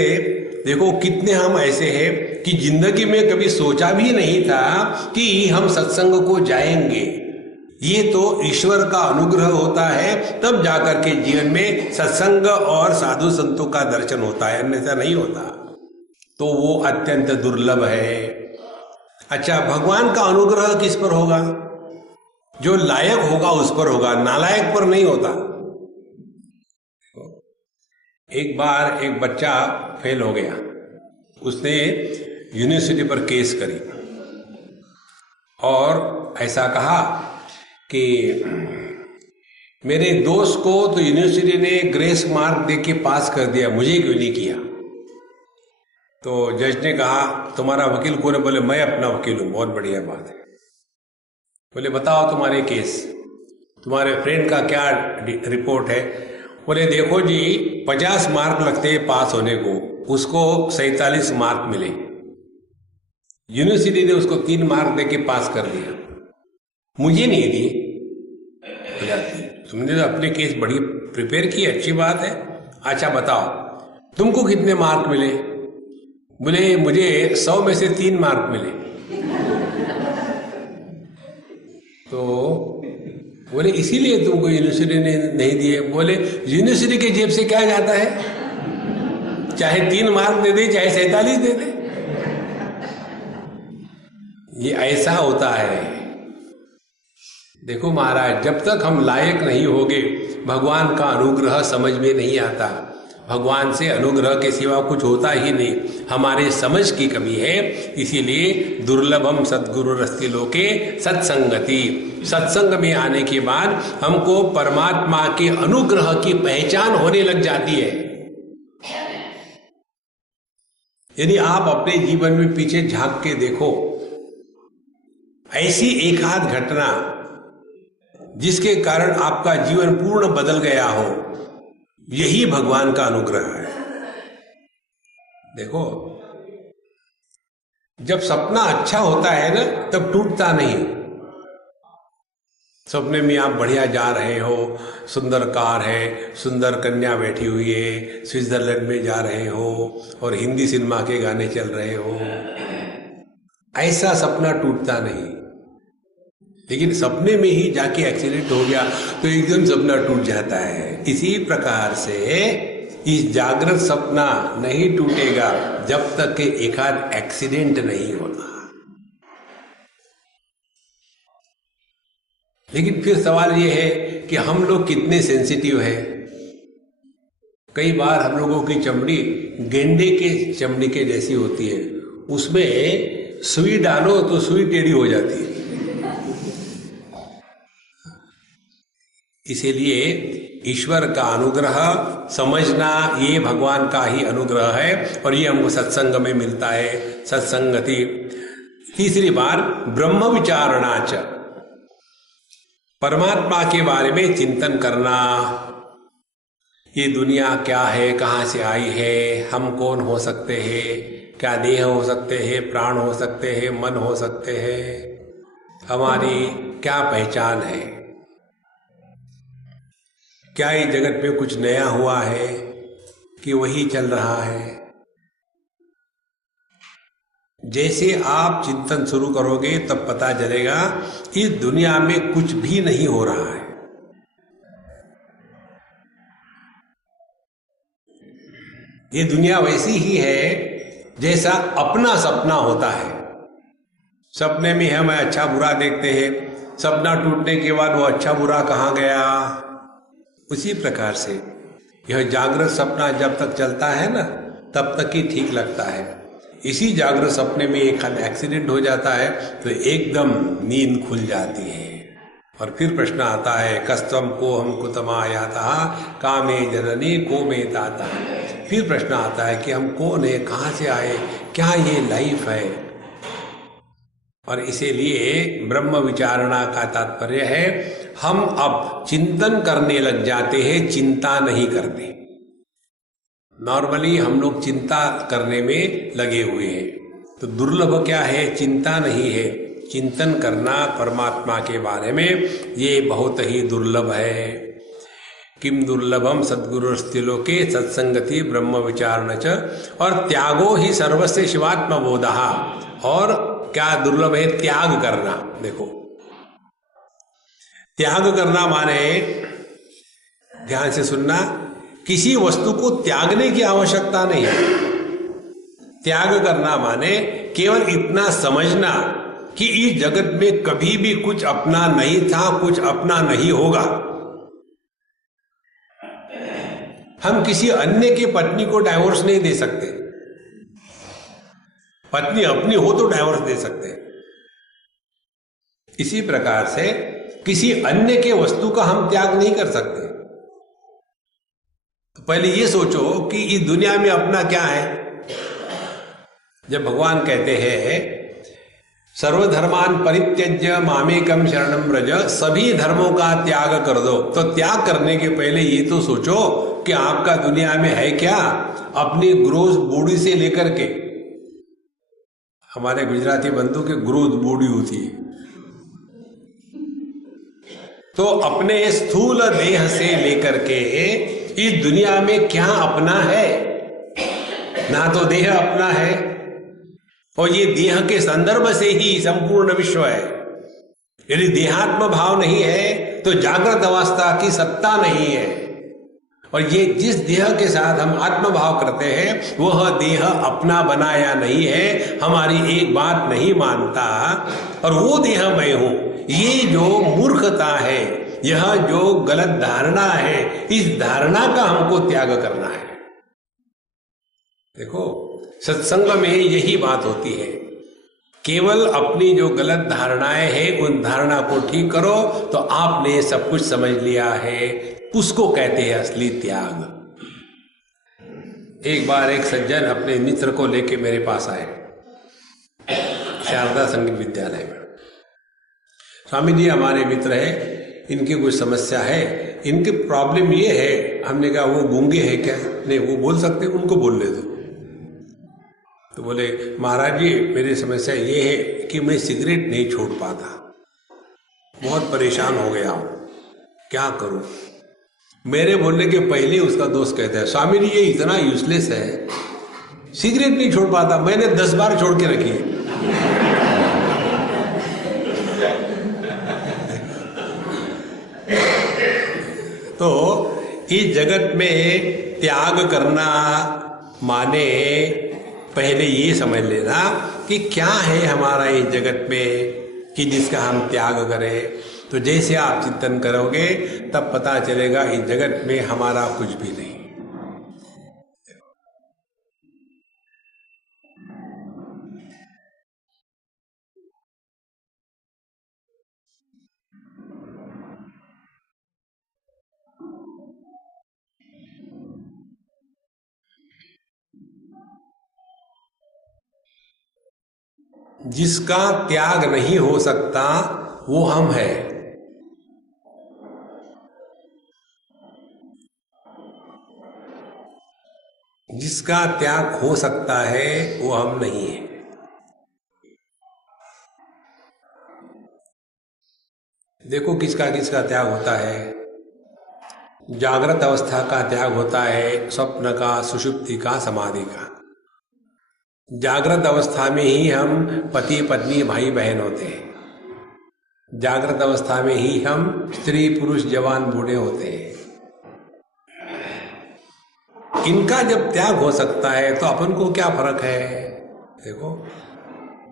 देखो कितने हम ऐसे हैं कि जिंदगी में कभी सोचा भी नहीं था कि हम सत्संग को जाएंगे। ये तो ईश्वर का अनुग्रह होता है, तब जाकर के जीवन में सत्संग और साधु संतों का दर्शन होता है, अन्यथा नहीं होता। तो वो अत्यंत दुर्लभ है। अच्छा, भगवान का अनुग्रह किस पर होगा? जो लायक होगा उस पर होगा, नालायक पर नहीं होता। एक बार एक बच्चा फेल हो गया, उसने यूनिवर्सिटी पर केस करी और ऐसा कहा कि मेरे दोस्त को तो यूनिवर्सिटी ने ग्रेस मार्क देके पास कर दिया, मुझे क्यों नहीं किया? तो जज ने कहा तुम्हारा वकील कौन है? बोले मैं अपना वकील हूं। बहुत बढ़िया बात है। बोले बताओ तुम्हारे केस, तुम्हारे फ्रेंड का क्या रिपोर्ट है? बोले देखो जी, 50 मार्क लगते हैं पास होने को, उसको 47 मार्क मिले, यूनिवर्सिटी ने उसको 3 मार्क देके पास कर दिया, मुझे नहीं दिए। तुमने तो अपने केस बड़ी प्रिपेयर की, अच्छी बात है। अच्छा बताओ तुमको कितने मार्क मिले? बोले मुझे 100 में से 3 मार्क मिले। तो बोले इसीलिए तुमको यूनिवर्सिटी ने नहीं दिए। बोले यूनिवर्सिटी के जेब से क्या जाता है? चाहे 3 मार्क दे दे, चाहे 47 दे दे। ये ऐसा होता है। देखो महाराज, जब तक हम लायक नहीं होंगे, भगवान का अनुग्रह समझ में नहीं आता। भगवान से अनुग्रह के सिवा कुछ होता ही नहीं, हमारे समझ की कमी है। इसीलिए दुर्लभम सद्गुरुरस्ति लोके सत्संगति। सत्संग में आने के बाद हमको परमात्मा के अनुग्रह की पहचान होने लग जाती है। यदि आप अपने जीवन में पीछे झांक के देखो, ऐसी एक आध घटना जिसके कारण आपका जीवन पूर्ण बदल गया हो, यही भगवान का अनुग्रह है। देखो, जब सपना अच्छा होता है ना, तब टूटता नहीं। सपने में आप बढ़िया जा रहे हो, सुंदर कार है, सुंदर कन्या बैठी हुई है, स्विट्जरलैंड में जा रहे हो और हिंदी सिनेमा के गाने चल रहे हो, ऐसा सपना टूटता नहीं। लेकिन सपने में ही जाके एक्सीडेंट हो गया तो एकदम सपना टूट जाता है। इसी प्रकार से इस जागृत सपना नहीं टूटेगा जब तक कि एक आध एक्सीडेंट नहीं होता। लेकिन फिर सवाल ये है कि हम लोग कितने सेंसिटिव हैं। कई बार हम लोगों की चमड़ी गेंडे के चमड़ी के जैसी होती है, उसमें सुई डालो तो सुई टेढ़ी हो जाती है। इसीलिए ईश्वर का अनुग्रह समझना ये भगवान का ही अनुग्रह है और ये हमको सत्संग में मिलता है, सत्संगति। तीसरी बार ब्रह्म विचारणाच, परमात्मा के बारे में चिंतन करना। ये दुनिया क्या है, कहाँ से आई है, हम कौन हो सकते हैं, क्या देह हो सकते हैं, प्राण हो सकते हैं, मन हो सकते हैं, हमारी क्या पहचान है, क्या इस जगत में कुछ नया हुआ है कि वही चल रहा है। जैसे आप चिंतन शुरू करोगे तब पता चलेगा इस दुनिया में कुछ भी नहीं हो रहा है। ये दुनिया वैसी ही है जैसा अपना सपना होता है। सपने में हम अच्छा बुरा देखते हैं, सपना टूटने के बाद वो अच्छा बुरा कहाँ गया। उसी प्रकार से यह जागृत सपना जब तक चलता है ना, तब तक ही ठीक लगता है। इसी जागृत सपने में एक एक्सीडेंट हो जाता है तो एकदम नींद खुल जाती है। और फिर प्रश्न आता है, कस्तम को हम कुतमायाता कामे जननी को में ताता। फिर प्रश्न आता है कि हम कौन है, कहाँ से आए, क्या ये लाइफ है। और इसीलिए ब्रह्म विचारणा का तात्पर्य है हम अब चिंतन करने लग जाते हैं, चिंता नहीं करते। नॉर्मली हम लोग चिंता करने में लगे हुए हैं, तो दुर्लभ क्या है, चिंता नहीं है। चिंतन करना परमात्मा के बारे में ये बहुत ही दुर्लभ है। किम दुर्लभम सद्गुरुस्ति लोके सत्संगति ब्रह्म विचारण च, और त्यागो ही सर्वस्य शिवात्म बोधः। और क्या दुर्लभ है, त्याग करना। देखो, त्याग करना माने, ध्यान से सुनना, किसी वस्तु को त्यागने की आवश्यकता नहीं है। त्याग करना माने केवल इतना समझना कि इस जगत में कभी भी कुछ अपना नहीं था, कुछ अपना नहीं होगा। हम किसी अन्य की पत्नी को डाइवोर्स नहीं दे सकते, पत्नी अपनी हो तो डाइवोर्स दे सकते हैं। इसी प्रकार से किसी अन्य के वस्तु का हम त्याग नहीं कर सकते। तो पहले ये सोचो कि इस दुनिया में अपना क्या है। जब भगवान कहते हैं सर्वधर्मान परित्यज्य मामेकम शरणम व्रज, सभी धर्मों का त्याग कर दो, तो त्याग करने के पहले ये तो सोचो कि आपका दुनिया में है क्या। अपनी ग्रोथ बॉडी से लेकर के, हमारे गुजराती बंधु के ग्रोथ बॉडी होती है, तो अपने स्थूल देह से लेकर के इस दुनिया में क्या अपना है। ना तो देह अपना है, और ये देह के संदर्भ से ही संपूर्ण विश्व है। यदि देहात्म भाव नहीं है तो जागृत अवस्था की सत्ता नहीं है। और ये जिस देह के साथ हम आत्मभाव करते हैं वह देह अपना बनाया नहीं है, हमारी एक बात नहीं मानता और वो देह मैं हूं, ये जो मूर्खता है, यह जो गलत धारणा है, इस धारणा का हमको त्याग करना है। देखो सत्संग में यही बात होती है, केवल अपनी जो गलत धारणाएं हैं उन धारणा को ठीक करो तो आपने सब कुछ समझ लिया है, उसको कहते हैं असली त्याग। एक बार एक सज्जन अपने मित्र को लेके मेरे पास आए शारदा संगीत विद्यालय में। स्वामी जी हमारे मित्र है, इनकी कुछ समस्या है, इनकी प्रॉब्लम ये है। हमने कहा वो गूंगे हैं क्या? नहीं, वो बोल सकते, उनको बोलने दो। तो बोले महाराज जी मेरी समस्या ये है कि मैं सिगरेट नहीं छोड़ पाता, बहुत परेशान हो गया हूं, क्या करूं? मेरे बोलने के पहले उसका दोस्त कहता है स्वामी जी ये इतना यूजलेस है, सिगरेट नहीं छोड़ पाता, मैंने 10 बार छोड़ के रखी है। तो इस जगत में त्याग करना माने पहले ये समझ लेना कि क्या है हमारा इस जगत में कि जिसका हम त्याग करें। तो जैसे आप चिंतन करोगे तब पता चलेगा इस जगत में हमारा कुछ भी नहीं। जिसका त्याग नहीं हो सकता वो हम है। जिसका त्याग हो सकता है वो हम नहीं है। देखो किसका किसका त्याग होता है। जागृत अवस्था का त्याग होता है, स्वप्न का, सुषुप्ति का, समाधि का। जागृत अवस्था में ही हम पति पत्नी भाई बहन होते हैं। जागृत अवस्था में ही हम स्त्री पुरुष जवान बूढ़े होते हैं। इनका जब त्याग हो सकता है तो अपन को क्या फर्क है। देखो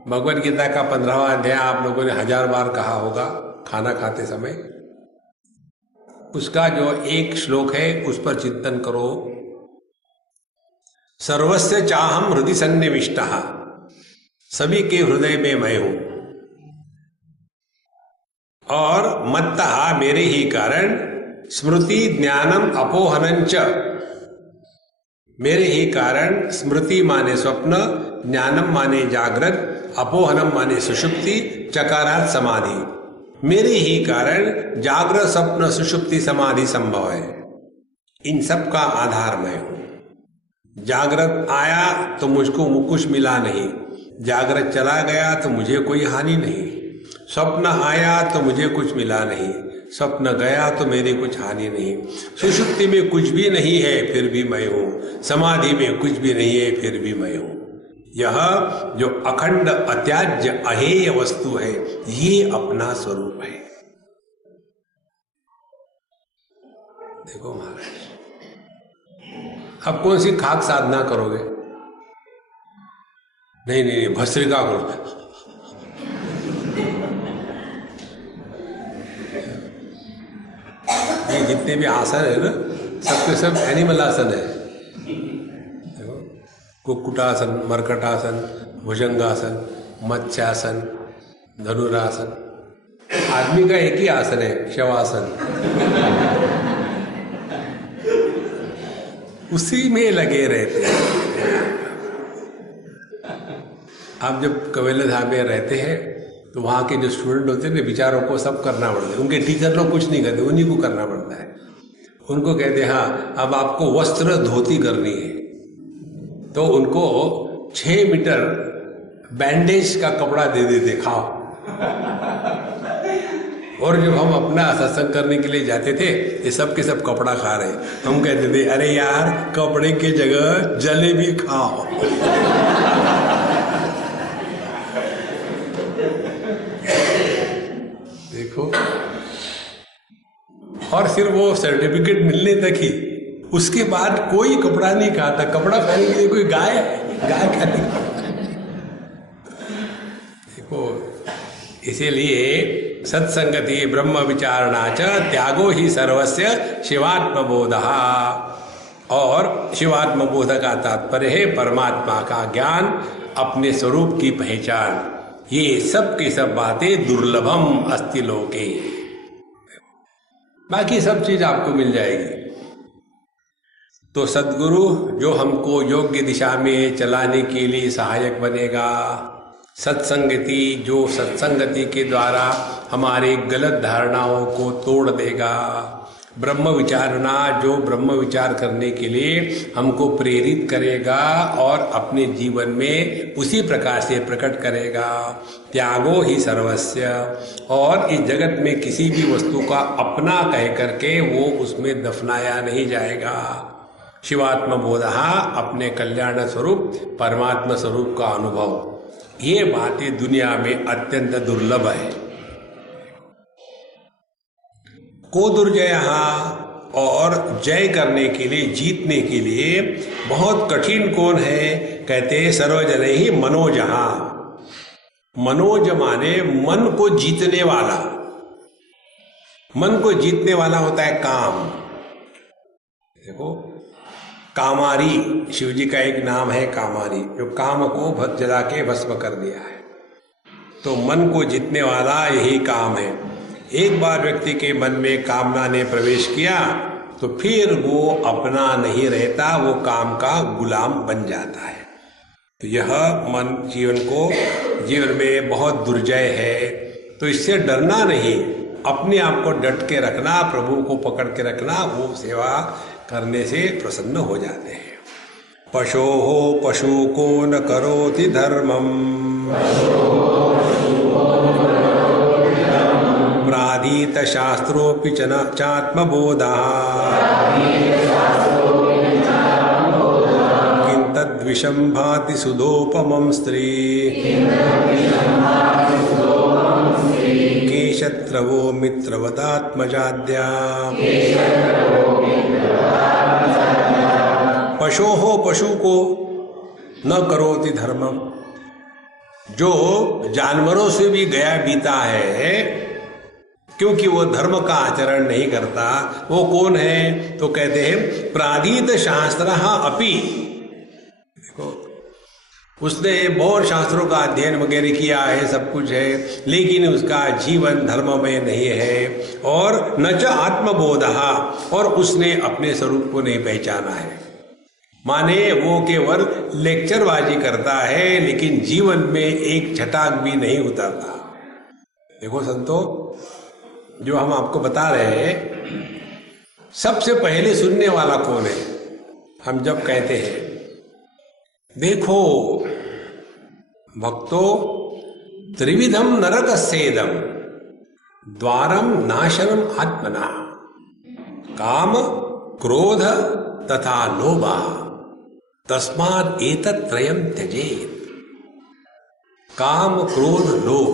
भगवद गीता का 15वां अध्याय आप लोगों ने 1000 बार कहा होगा खाना खाते समय। उसका जो एक श्लोक है उस पर चिंतन करो। सर्वस्य चाहम हृदय सन्निविष्टः, सभी के हृदय में मैं हूं और मत्तः मेरे ही कारण स्मृति ज्ञानम अपोहनंच, मेरे ही कारण स्मृति माने स्वप्न, ज्ञानम माने जागृत, अपोहनम माने सुषुप्ति, चकारात समाधि। मेरे ही कारण जागृत स्वप्न सुषुप्ति समाधि संभव है। इन सब का आधार मैं हूं। जागृत आया तो मुझको कुछ मिला नहीं, जागृत चला गया तो मुझे कोई हानि नहीं। स्वप्न आया तो मुझे कुछ मिला नहीं, स्वप्न गया तो मेरी कुछ हानि नहीं। सुषुप्ति में कुछ भी नहीं है फिर भी मैं हूं, समाधि में कुछ भी नहीं है फिर भी मैं हूं। यह जो अखंड अत्याज्य अहेय वस्तु है ये अपना स्वरूप है। देखो महाराज अब कौन सी खाक साधना करोगे? नहीं भस्त्रिका करो। ये जितने भी आसन है ना सबके सब एनिमल आसन है। देखो कुक्कुटासन, मरकटासन, भुजंगासन, मत्स्यासन, धनुरासन। आदमी का एक ही आसन है शवासन। उसी में लगे रहते हैं। आप जब कवेला धाम में रहते हैं तो वहाँ के जो स्टूडेंट होते हैं बेचारों को सब करना पड़ता है। उनके टीचर लोग कुछ नहीं करते, उन्हीं को करना पड़ता है। उनको कहते हैं हाँ अब आपको वस्त्र धोती करनी है, तो उनको 6 मीटर बैंडेज का कपड़ा दे देते, खाओ। और जब हम अपना सत्संग करने के लिए जाते थे ये सब के सब कपड़ा खा रहे, हम कहते थे अरे यार कपड़े की जगह जलेबी खाओ। देखो और सिर्फ वो सर्टिफिकेट मिलने तक ही उसके बाद कोई कपड़ा नहीं खाता। कपड़ा पहनने के लिए कोई गाय का नहीं। देखो, इसीलिए सत्संगति ब्रह्म विचारणा च त्यागो ही सर्वस्य शिवात्मबोधः। और शिवात्मबोध का तात्पर्य है परमात्मा का ज्ञान, अपने स्वरूप की पहचान। ये सब की सब बातें दुर्लभम अस्ति लोके। बाकी सब चीज आपको मिल जाएगी। तो सद्गुरु जो हमको योग्य दिशा में चलाने के लिए सहायक बनेगा, सत्संगति जो सत्संगति के द्वारा हमारे गलत धारणाओं को तोड़ देगा, ब्रह्म विचारना जो ब्रह्म विचार करने के लिए हमको प्रेरित करेगा और अपने जीवन में उसी प्रकार से प्रकट करेगा। त्यागो ही सर्वस्य, और इस जगत में किसी भी वस्तु का अपना कह करके वो उसमें दफनाया नहीं जाएगा। शिवात्म बोधः, अपने कल्याण स्वरूप परमात्मा स्वरूप का अनुभव। ये बातें दुनिया में अत्यंत दुर्लभ है। को दुर्जयः, और जय करने के लिए, जीतने के लिए बहुत कठिन कौन है? कहते हैं सर्वजन ही मनोजः। मनोज माने मन को जीतने वाला। मन को जीतने वाला होता है काम। देखो, कामारी शिव जी का एक नाम है, कामारी, जो काम को जला के भस्म कर दिया है। तो मन को जीतने वाला यही काम है। एक बार व्यक्ति के मन में कामना ने प्रवेश किया तो फिर वो अपना नहीं रहता, वो काम का गुलाम बन जाता है। तो यह मन जीवन में बहुत दुर्जय है। तो इससे डरना नहीं, अपने आप को डट के रखना, प्रभु को पकड़ के रखना, वो सेवा करने से प्रसन्न हो जाते हैं। पशोः पशु को न करोति धर्मम, प्राधीत शास्त्रोऽपि च न चात्मबोधः, किं तद्विषं भाति सुधोपमं स्त्री, के शत्रवो मित्रवदात्मजाद्या। पशोः, पशु को न करोति धर्मम, जो जानवरों से भी गया बीता है, क्योंकि वो धर्म का आचरण नहीं करता। वो कौन है? तो कहते हैं प्राधीत शास्त्रः अपि। देखो, उसने बहुत शास्त्रों का अध्ययन वगैरह किया है, सब कुछ है, लेकिन उसका जीवन धर्म में नहीं है। और न च आत्मबोधः, और उसने अपने स्वरूप को नहीं पहचाना है। माने वो केवल लेक्चरबाजी करता है, लेकिन जीवन में एक छटाक भी नहीं उतरता। देखो संतो, जो हम आपको बता रहे हैं, सबसे पहले सुनने वाला कौन है? हम जब कहते हैं देखो भक्तो त्रिविधम नरकस्येदम द्वारम नाशनम आत्मना, काम क्रोध तथा लोभा, तस्मात् एतत् त्रयम् त्यजेत्। काम क्रोध लोभ,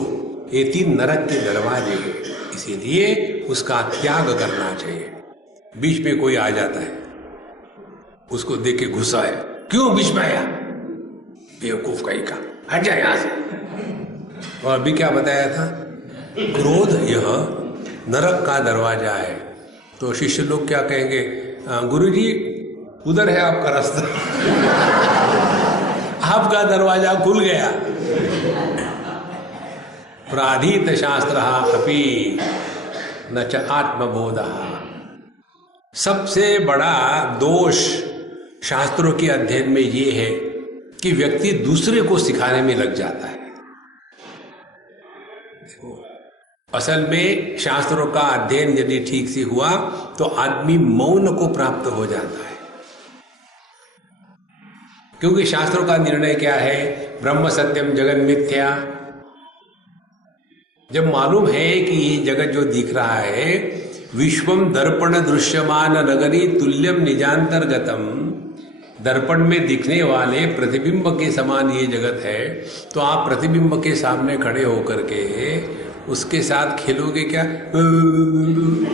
ये तीन नरक के दरवाजे हैं, इसीलिए उसका त्याग करना चाहिए। बीच में कोई आ जाता है, उसको देख के गुस्सा है, क्यों बीच में आया, बेवकूफ कहीं का, हट जाए यहां से। और अभी क्या बताया था? क्रोध यह नरक का दरवाजा है। तो शिष्य लोग क्या कहेंगे? गुरुजी उधर है आपका रास्ता, आपका दरवाजा खुल गया। प्राधीत शास्त्रः अपि न च आत्मबोधः। सबसे बड़ा दोष शास्त्रों के अध्ययन में ये है कि व्यक्ति दूसरे को सिखाने में लग जाता है। असल में शास्त्रों का अध्ययन यदि ठीक से हुआ तो आदमी मौन को प्राप्त हो जाता है। क्योंकि शास्त्रों का निर्णय क्या है? ब्रह्म सत्यम जगन मिथ्या। जब मालूम है कि ये जगत जो दिख रहा है, विश्वम दर्पण दृश्यमान नगरी तुल्यम निजांतर्गतम, दर्पण में दिखने वाले प्रतिबिंब के समान ये जगत है, तो आप प्रतिबिंब के सामने खड़े होकर के उसके साथ खेलोगे क्या?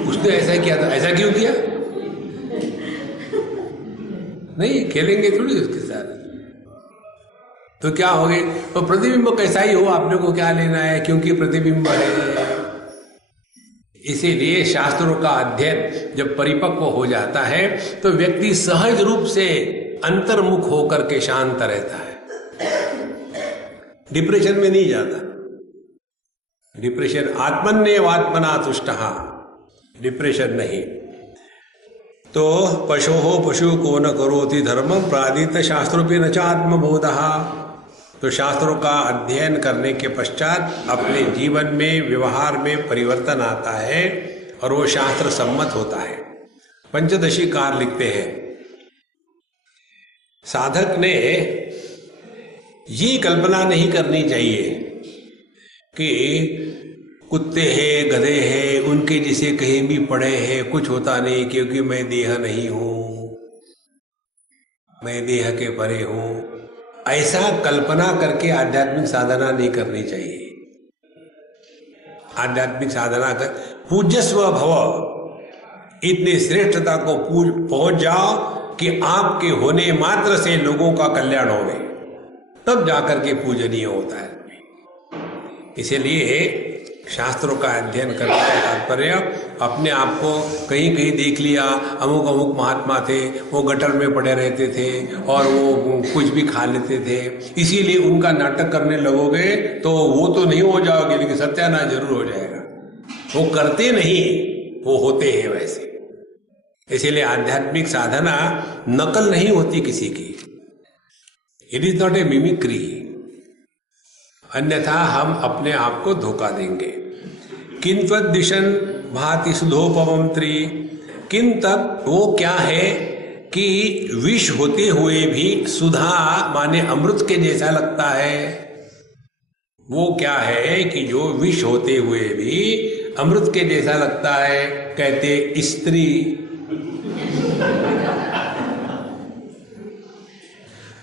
उसने ऐसा किया था, ऐसा क्यों किया? नहीं खेलेंगे थोड़ी उसके साथ, तो क्या हो गए? तो प्रतिबिंब कैसा ही हो, आपने को क्या लेना है, क्योंकि प्रतिबिंब है। इसीलिए शास्त्रों का अध्ययन जब परिपक्व हो जाता है तो व्यक्ति सहज रूप से अंतर्मुख होकर के शांत रहता है, डिप्रेशन में नहीं जाता। डिप्रेशन आत्मन्येवात्मना तुष्टः, डिप्रेशन नहीं। तो पशोः पशु को न करोति धर्मं प्रादीत शास्त्रोपि न च आत्मबोधः। तो शास्त्रों का अध्ययन करने के पश्चात अपने जीवन में व्यवहार में परिवर्तन आता है और वो शास्त्र सम्मत होता है। पंचदशीकार लिखते हैं, साधक ने ये कल्पना नहीं करनी चाहिए कि कुत्ते हैं, गधे हैं, उनके जैसे कहीं भी पड़े हैं, कुछ होता नहीं क्योंकि मैं देह नहीं हूं, मैं देह के परे हूं। ऐसा कल्पना करके आध्यात्मिक साधना नहीं करनी चाहिए। आध्यात्मिक साधना कर पूज्यस्व भव, इतनी श्रेष्ठता को पहुंच जाओ कि आपके होने मात्र से लोगों का कल्याण होवे, तब जाकर के पूजनीय होता है। इसीलिए शास्त्रों का अध्ययन करने का तात्पर्य, अपने आप को कहीं कहीं देख लिया, अमुक अमुक महात्मा थे, वो गटर में पड़े रहते थे और वो कुछ भी खा लेते थे, इसीलिए उनका नाटक करने लगोगे तो वो तो नहीं हो जाओगे, लेकिन सत्यानाश जरूर हो जाएगा। वो करते नहीं, वो होते हैं वैसे। इसीलिए आध्यात्मिक साधना नकल नहीं होती किसी की, it is not a mimicry, अन्यथा हम अपने आप को धोखा देंगे। किंत्वदिशन भाति सुधोपमं त्रि, किन तक वो क्या है कि विष होते हुए भी सुधा माने अमृत के जैसा लगता है। वो क्या है कि जो विष होते हुए भी अमृत के जैसा लगता है, कहते स्त्री।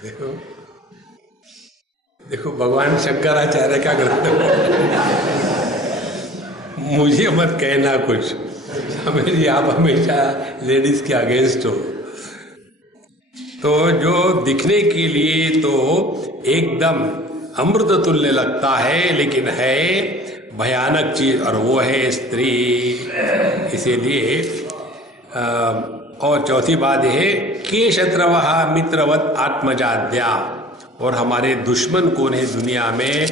देखो देखो भगवान शंकराचार्य का ग्रंथ, मुझे मत कहना कुछ, मेरी आप हमेशा लेडीज के अगेंस्ट हो। तो जो दिखने के लिए तो एकदम अमृत तुल्य लगता है, लेकिन है भयानक चीज, और वो है स्त्री। इसीलिए और चौथी बात है के शत्रवः मित्रवत आत्मजाद्या, और हमारे दुश्मन कौन है दुनिया में?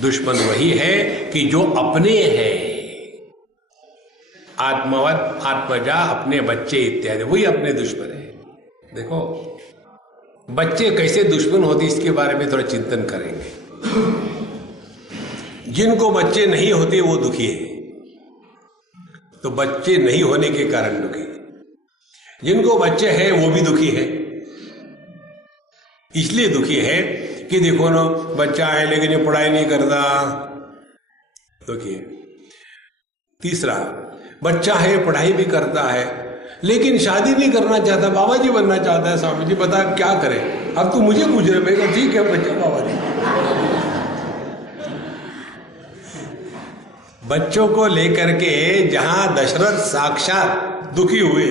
दुश्मन वही है कि जो अपने हैं, आत्मवत आत्मजा, अपने बच्चे इत्यादि, वही अपने दुश्मन है। देखो बच्चे कैसे दुश्मन होते इसके बारे में थोड़ा चिंतन करेंगे। जिनको बच्चे नहीं होते वो दुखी है, तो बच्चे नहीं होने के कारण दुखी। जिनको बच्चे हैं वो भी दुखी है, इसलिए दुखी है कि देखो ना बच्चा है लेकिन ये पढ़ाई नहीं करता, दुखी है। तीसरा, बच्चा है पढ़ाई भी करता है लेकिन शादी नहीं करना चाहता, बाबा जी बनना चाहता है। स्वामी जी बता क्या करें? अब तू मुझे पूछ रहे, मैं ठीक है बच्चा बाबा जी। बच्चों को लेकर के जहां दशरथ साक्षात दुखी हुए,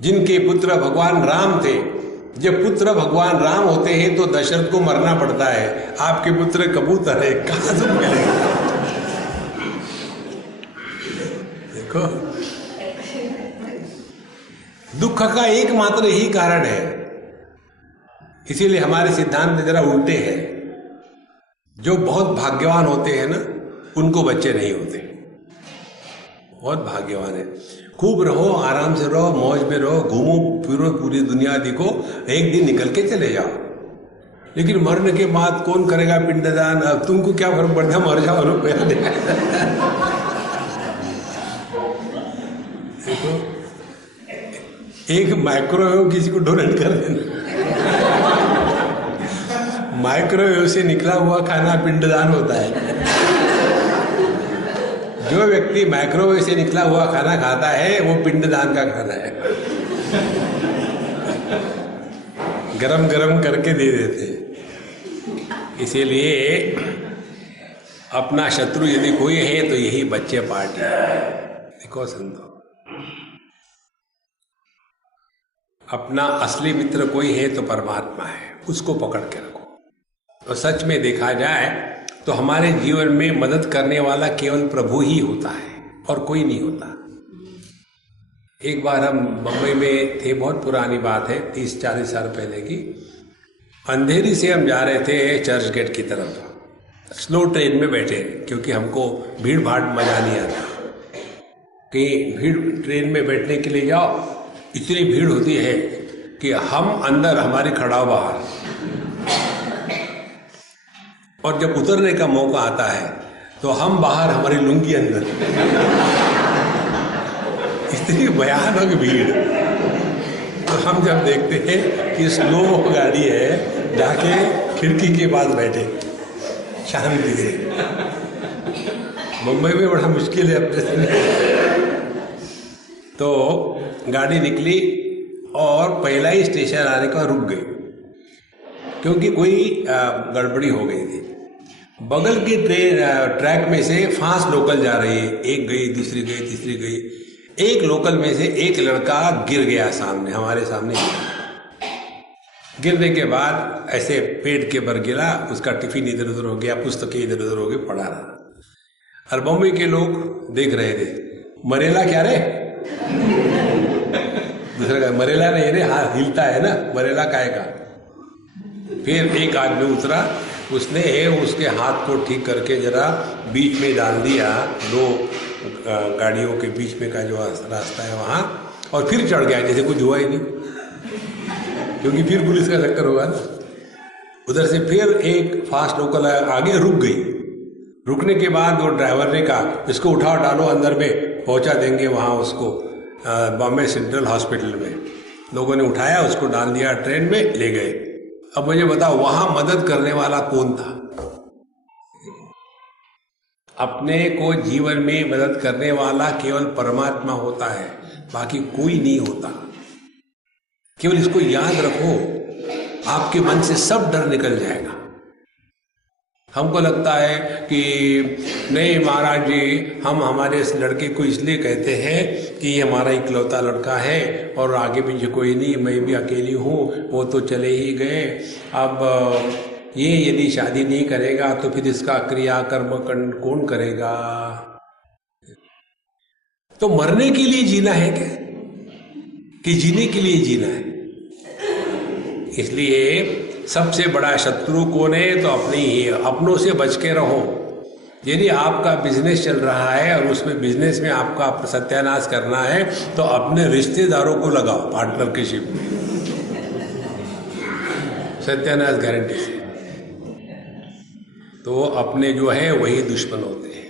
जिनके पुत्र भगवान राम थे, जब पुत्र भगवान राम होते हैं तो दशरथ को मरना पड़ता है। आपके पुत्र कबूतर है, कहां से मिलेगा? देखो दुख का एकमात्र यही कारण है। इसीलिए हमारे सिद्धांत जरा उल्टे हैं। जो बहुत भाग्यवान होते हैं ना, उनको बच्चे नहीं होते, बहुत भाग्यवान है। खूब रहो, आराम से रहो, मौज में रहो, घूमो फिरो, पूरी दुनिया देखो, एक दिन निकल के चले जाओ। लेकिन मरने के बाद कौन करेगा पिंडदान? अब तुमको क्या फर्क पड़ता है, मर जाओ। देखो एक माइक्रोवेव किसी को डोनेट कर देना, माइक्रोवेव से निकला हुआ खाना पिंडदान होता है। जो व्यक्ति माइक्रोवेव से निकला हुआ खाना खाता है वो पिंडदान का खाना है, गरम गरम करके दे देते हैं। इसीलिए अपना शत्रु यदि कोई है तो यही बच्चे पार्टी है। देखो संतो, अपना असली मित्र कोई है तो परमात्मा है, उसको पकड़ के रखो। और सच में देखा जाए तो हमारे जीवन में मदद करने वाला केवल प्रभु ही होता है और कोई नहीं होता। एक बार हम बम्बई में थे, बहुत पुरानी बात है, 30-40 साल पहले की। अंधेरी से हम जा रहे थे चर्च गेट की तरफ, स्लो ट्रेन में बैठे, क्योंकि हमको भीड़ भाड़ मजा नहीं आता। कि भीड़ ट्रेन में बैठने के लिए जाओ, इतनी भीड़ होती है कि हम अंदर, हमारी खड़ा बाहर, और जब उतरने का मौका आता है तो हम बाहर, हमारी लुंगी अंदर। इतनी भयानक भीड़। तो हम जब देखते हैं कि स्लो गाड़ी है, जाके खिड़की के पास बैठे शांति से। मुंबई में बड़ा मुश्किल है अपने से। तो गाड़ी निकली और पहला ही स्टेशन आने का रुक गई, क्योंकि कोई गड़बड़ी हो गई थी। बगल की ट्रैक में से फास्ट लोकल जा रही है, एक गई, दूसरी गई, तीसरी गई। एक लोकल में से एक लड़का गिर गया सामने, हमारे सामने गिरने के बाद ऐसे पेट के बल गिरा, उसका टिफिन इधर उधर हो गया, पुस्तकें इधर उधर हो गई, पड़ा रहा। और बॉम्बे के लोग देख रहे थे, मरेला क्या रे? दूसरा का मरेला नहीं रे, हाँ हिलता है ना, मरेला काहे का? फिर एक आदमी उतरा, उसने उसके हाथ को ठीक करके जरा बीच में डाल दिया, दो गाड़ियों के बीच में का जो रास्ता है वहाँ, और फिर चढ़ गया जैसे कुछ हुआ ही नहीं, क्योंकि फिर पुलिस का चक्कर होगा ना। उधर से फिर एक फास्ट लोकल आगे रुक गई। रुकने के बाद वो ड्राइवर ने कहा, इसको उठाओ, डालो अंदर में, पहुँचा देंगे वहाँ उसको बॉम्बे सेंट्रल हॉस्पिटल में। लोगों ने उठाया, उसको डाल दिया ट्रेन में, ले गए। अब मुझे बताओ, वहां मदद करने वाला कौन था? अपने को जीवन में मदद करने वाला केवल परमात्मा होता है, बाकी कोई नहीं होता। केवल इसको याद रखो, आपके मन से सब डर निकल जाएगा। हमको लगता है कि नहीं महाराज जी, हम हमारे इस लड़के को इसलिए कहते हैं कि ये हमारा इकलौता लड़का है और आगे पीछे कोई नहीं, मैं भी अकेली हूँ, वो तो चले ही गए। अब ये यदि शादी नहीं करेगा तो फिर इसका क्रियाकर्म कौन करेगा? तो मरने के लिए जीना है क्या, कि जीने के लिए जीना है? इसलिए सबसे बड़ा शत्रु कौन है? तो अपने ही, अपनों से बच के रहो। यदि आपका बिजनेस चल रहा है और उसमें बिजनेस में आपका सत्यानाश करना है तो अपने रिश्तेदारों को लगाओ पार्टनरशिप में, सत्यानाश गारंटी से। तो अपने जो है वही दुश्मन होते हैं।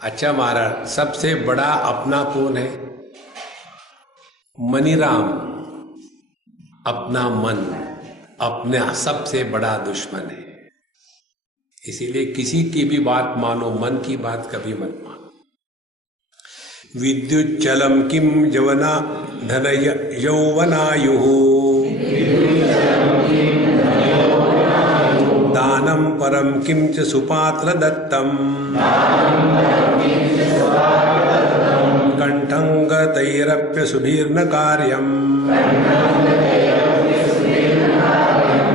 अच्छा महाराज, सबसे बड़ा अपना कौन है? मनीराम, अपना मन अपना सबसे बड़ा दुश्मन है। इसीलिए किसी की भी बात मानो, मन की बात कभी मत मानो। विद्युत चलम किम यवना धन यौवनायुः, दानम परम किम च सुपात्र दत्तम, कंठं गतैरप्य सुभीर्न कार्यम,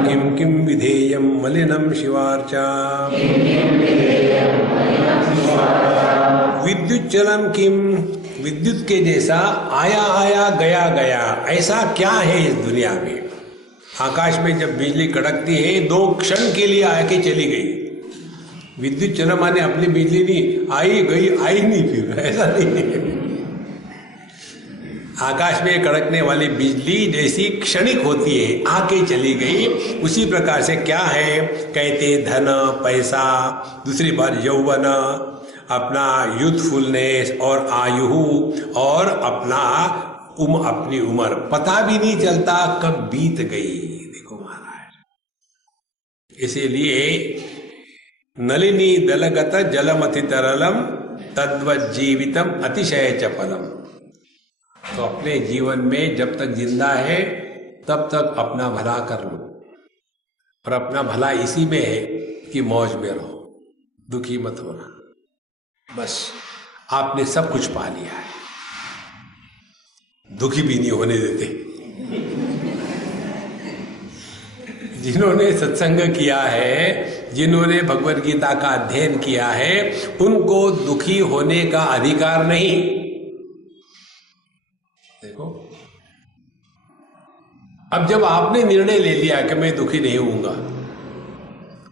किम किम विधेयम मलिनम शिवार्चा। विद्युत चलम किम, विद्युत के जैसा आया आया गया गया, ऐसा क्या है इस दुनिया में? आकाश में जब बिजली कड़कती है 2 क्षण के लिए आके चली गई। विद्युत चलम माने अपनी बिजली नहीं आई गई, आई नहीं फिर, ऐसा नहीं है। आकाश में कड़कने वाली बिजली जैसी क्षणिक होती है, आके चली गई, उसी प्रकार से क्या है? कहते धन, पैसा, दूसरी बात यौवन, अपना यूथफुलनेस और आयु, और अपनी उम्र पता भी नहीं चलता कब बीत गई। देखो महाराज, इसीलिए नलिनी दलगत जलमति तरलम तद्वज्जीवितम अतिशय चपलम। तो अपने जीवन में जब तक जिंदा है तब तक अपना भला कर लो, और अपना भला इसी में है कि मौज में रहो, दुखी मत होना। बस आपने सब कुछ पा लिया है, दुखी भी नहीं होने देते। जिन्होंने सत्संग किया है, जिन्होंने भगवद गीता का अध्ययन किया है, उनको दुखी होने का अधिकार नहीं। देखो, अब जब आपने निर्णय ले लिया कि मैं दुखी नहीं होऊंगा,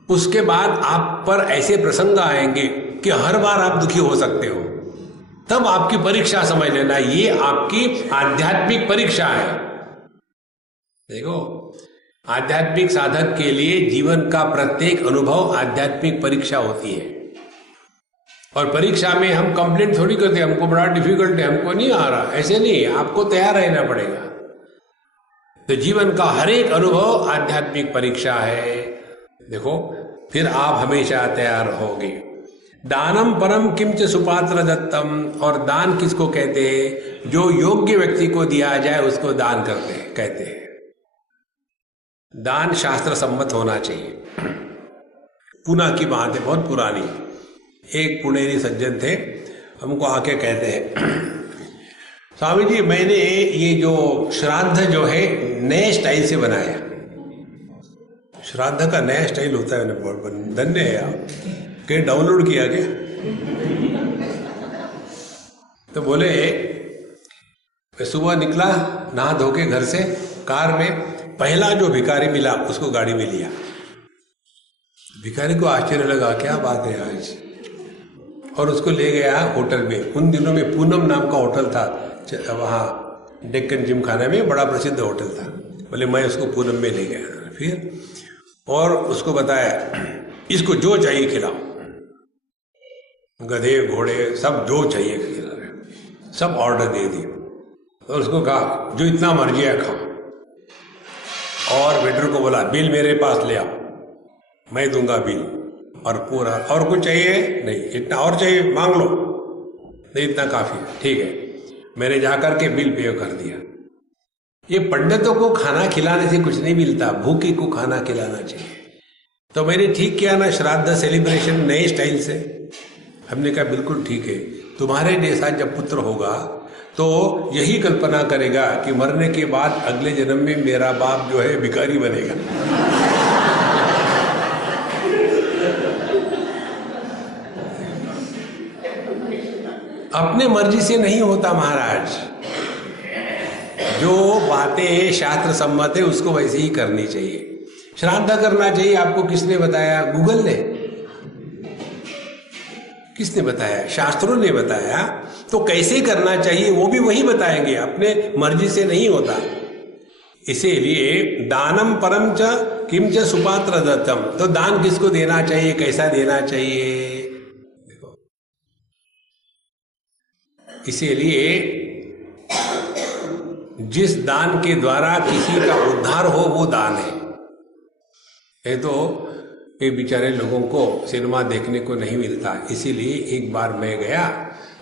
उसके बाद आप पर ऐसे प्रसंग आएंगे कि हर बार आप दुखी हो सकते हो, तब आपकी परीक्षा समझ लेना, ये आपकी आध्यात्मिक परीक्षा है। देखो, आध्यात्मिक साधक के लिए जीवन का प्रत्येक अनुभव आध्यात्मिक परीक्षा होती है। और परीक्षा में हम कंप्लेंट थोड़ी करते, हमको बड़ा डिफिकल्ट है, हमको नहीं आ रहा, ऐसे नहीं, आपको तैयार रहना पड़ेगा। तो जीवन का हर एक अनुभव आध्यात्मिक परीक्षा है। देखो, फिर आप हमेशा तैयार रहोगे। दानम परम किंच सुपात्र दत्तम, और दान किसको कहते हैं? जो योग्य व्यक्ति को दिया जाए उसको दान कहते हैं। दान शास्त्र सम्मत होना चाहिए। पुणे की बात है, बहुत पुरानी। एक पुणेरी सज्जन थे, हमको आके कहते हैं, स्वामी जी मैंने ये जो श्राद्ध जो है नए स्टाइल से बनाया। श्राद्ध का नया स्टाइल होता है, मैंने धन्य है आप, कहीं डाउनलोड किया क्या? तो बोले, सुबह निकला नहा धो के घर से, कार में पहला जो भिखारी मिला उसको गाड़ी में लिया। भिखारी को आश्चर्य लगा, क्या बात है आज, और उसको ले गया होटल में। उन दिनों में पूनम नाम का होटल था, वहाँ डेक्कन जिमखाना में बड़ा प्रसिद्ध होटल था। बोले मैं उसको पूनम में ले गया, फिर और उसको बताया इसको जो चाहिए खिलाओ, गधे घोड़े सब जो चाहिए खिला रहे, सब ऑर्डर दे दिए। और उसको कहा जो इतना मर्जी है खाओ, और वेटर को बोला बिल मेरे पास ले आओ, मैं दूंगा बिल, और पूरा, और कुछ चाहिए नहीं, इतना और चाहिए मांग लो, नहीं इतना काफी है, ठीक है। मैंने जाकर के बिल पे कर दिया। ये पंडितों को खाना खिलाने से कुछ नहीं मिलता, भूखे को खाना खिलाना चाहिए। तो मैंने ठीक किया ना श्राद्ध सेलिब्रेशन नए स्टाइल से। हमने कहा बिल्कुल ठीक है, तुम्हारे जैसा जब पुत्र होगा तो यही कल्पना करेगा कि मरने के बाद अगले जन्म में मेरा बाप जो है भिखारी बनेगा। अपने मर्जी से नहीं होता महाराज, जो बातें शास्त्र सम्मत है उसको वैसे ही करनी चाहिए। श्राद्ध करना चाहिए, आपको किसने बताया? गूगल ने? किसने बताया? शास्त्रों ने बताया। तो कैसे करना चाहिए वो भी वही बताएंगे, अपने मर्जी से नहीं होता। इसीलिए दानम परम च किम च सुपात्र दत्तम, तो दान किसको देना चाहिए, कैसा देना चाहिए? इसीलिए जिस दान के द्वारा किसी का उद्धार हो वो दान है। ये तो ये बेचारे लोगों को सिनेमा देखने को नहीं मिलता, इसीलिए एक बार मैं गया,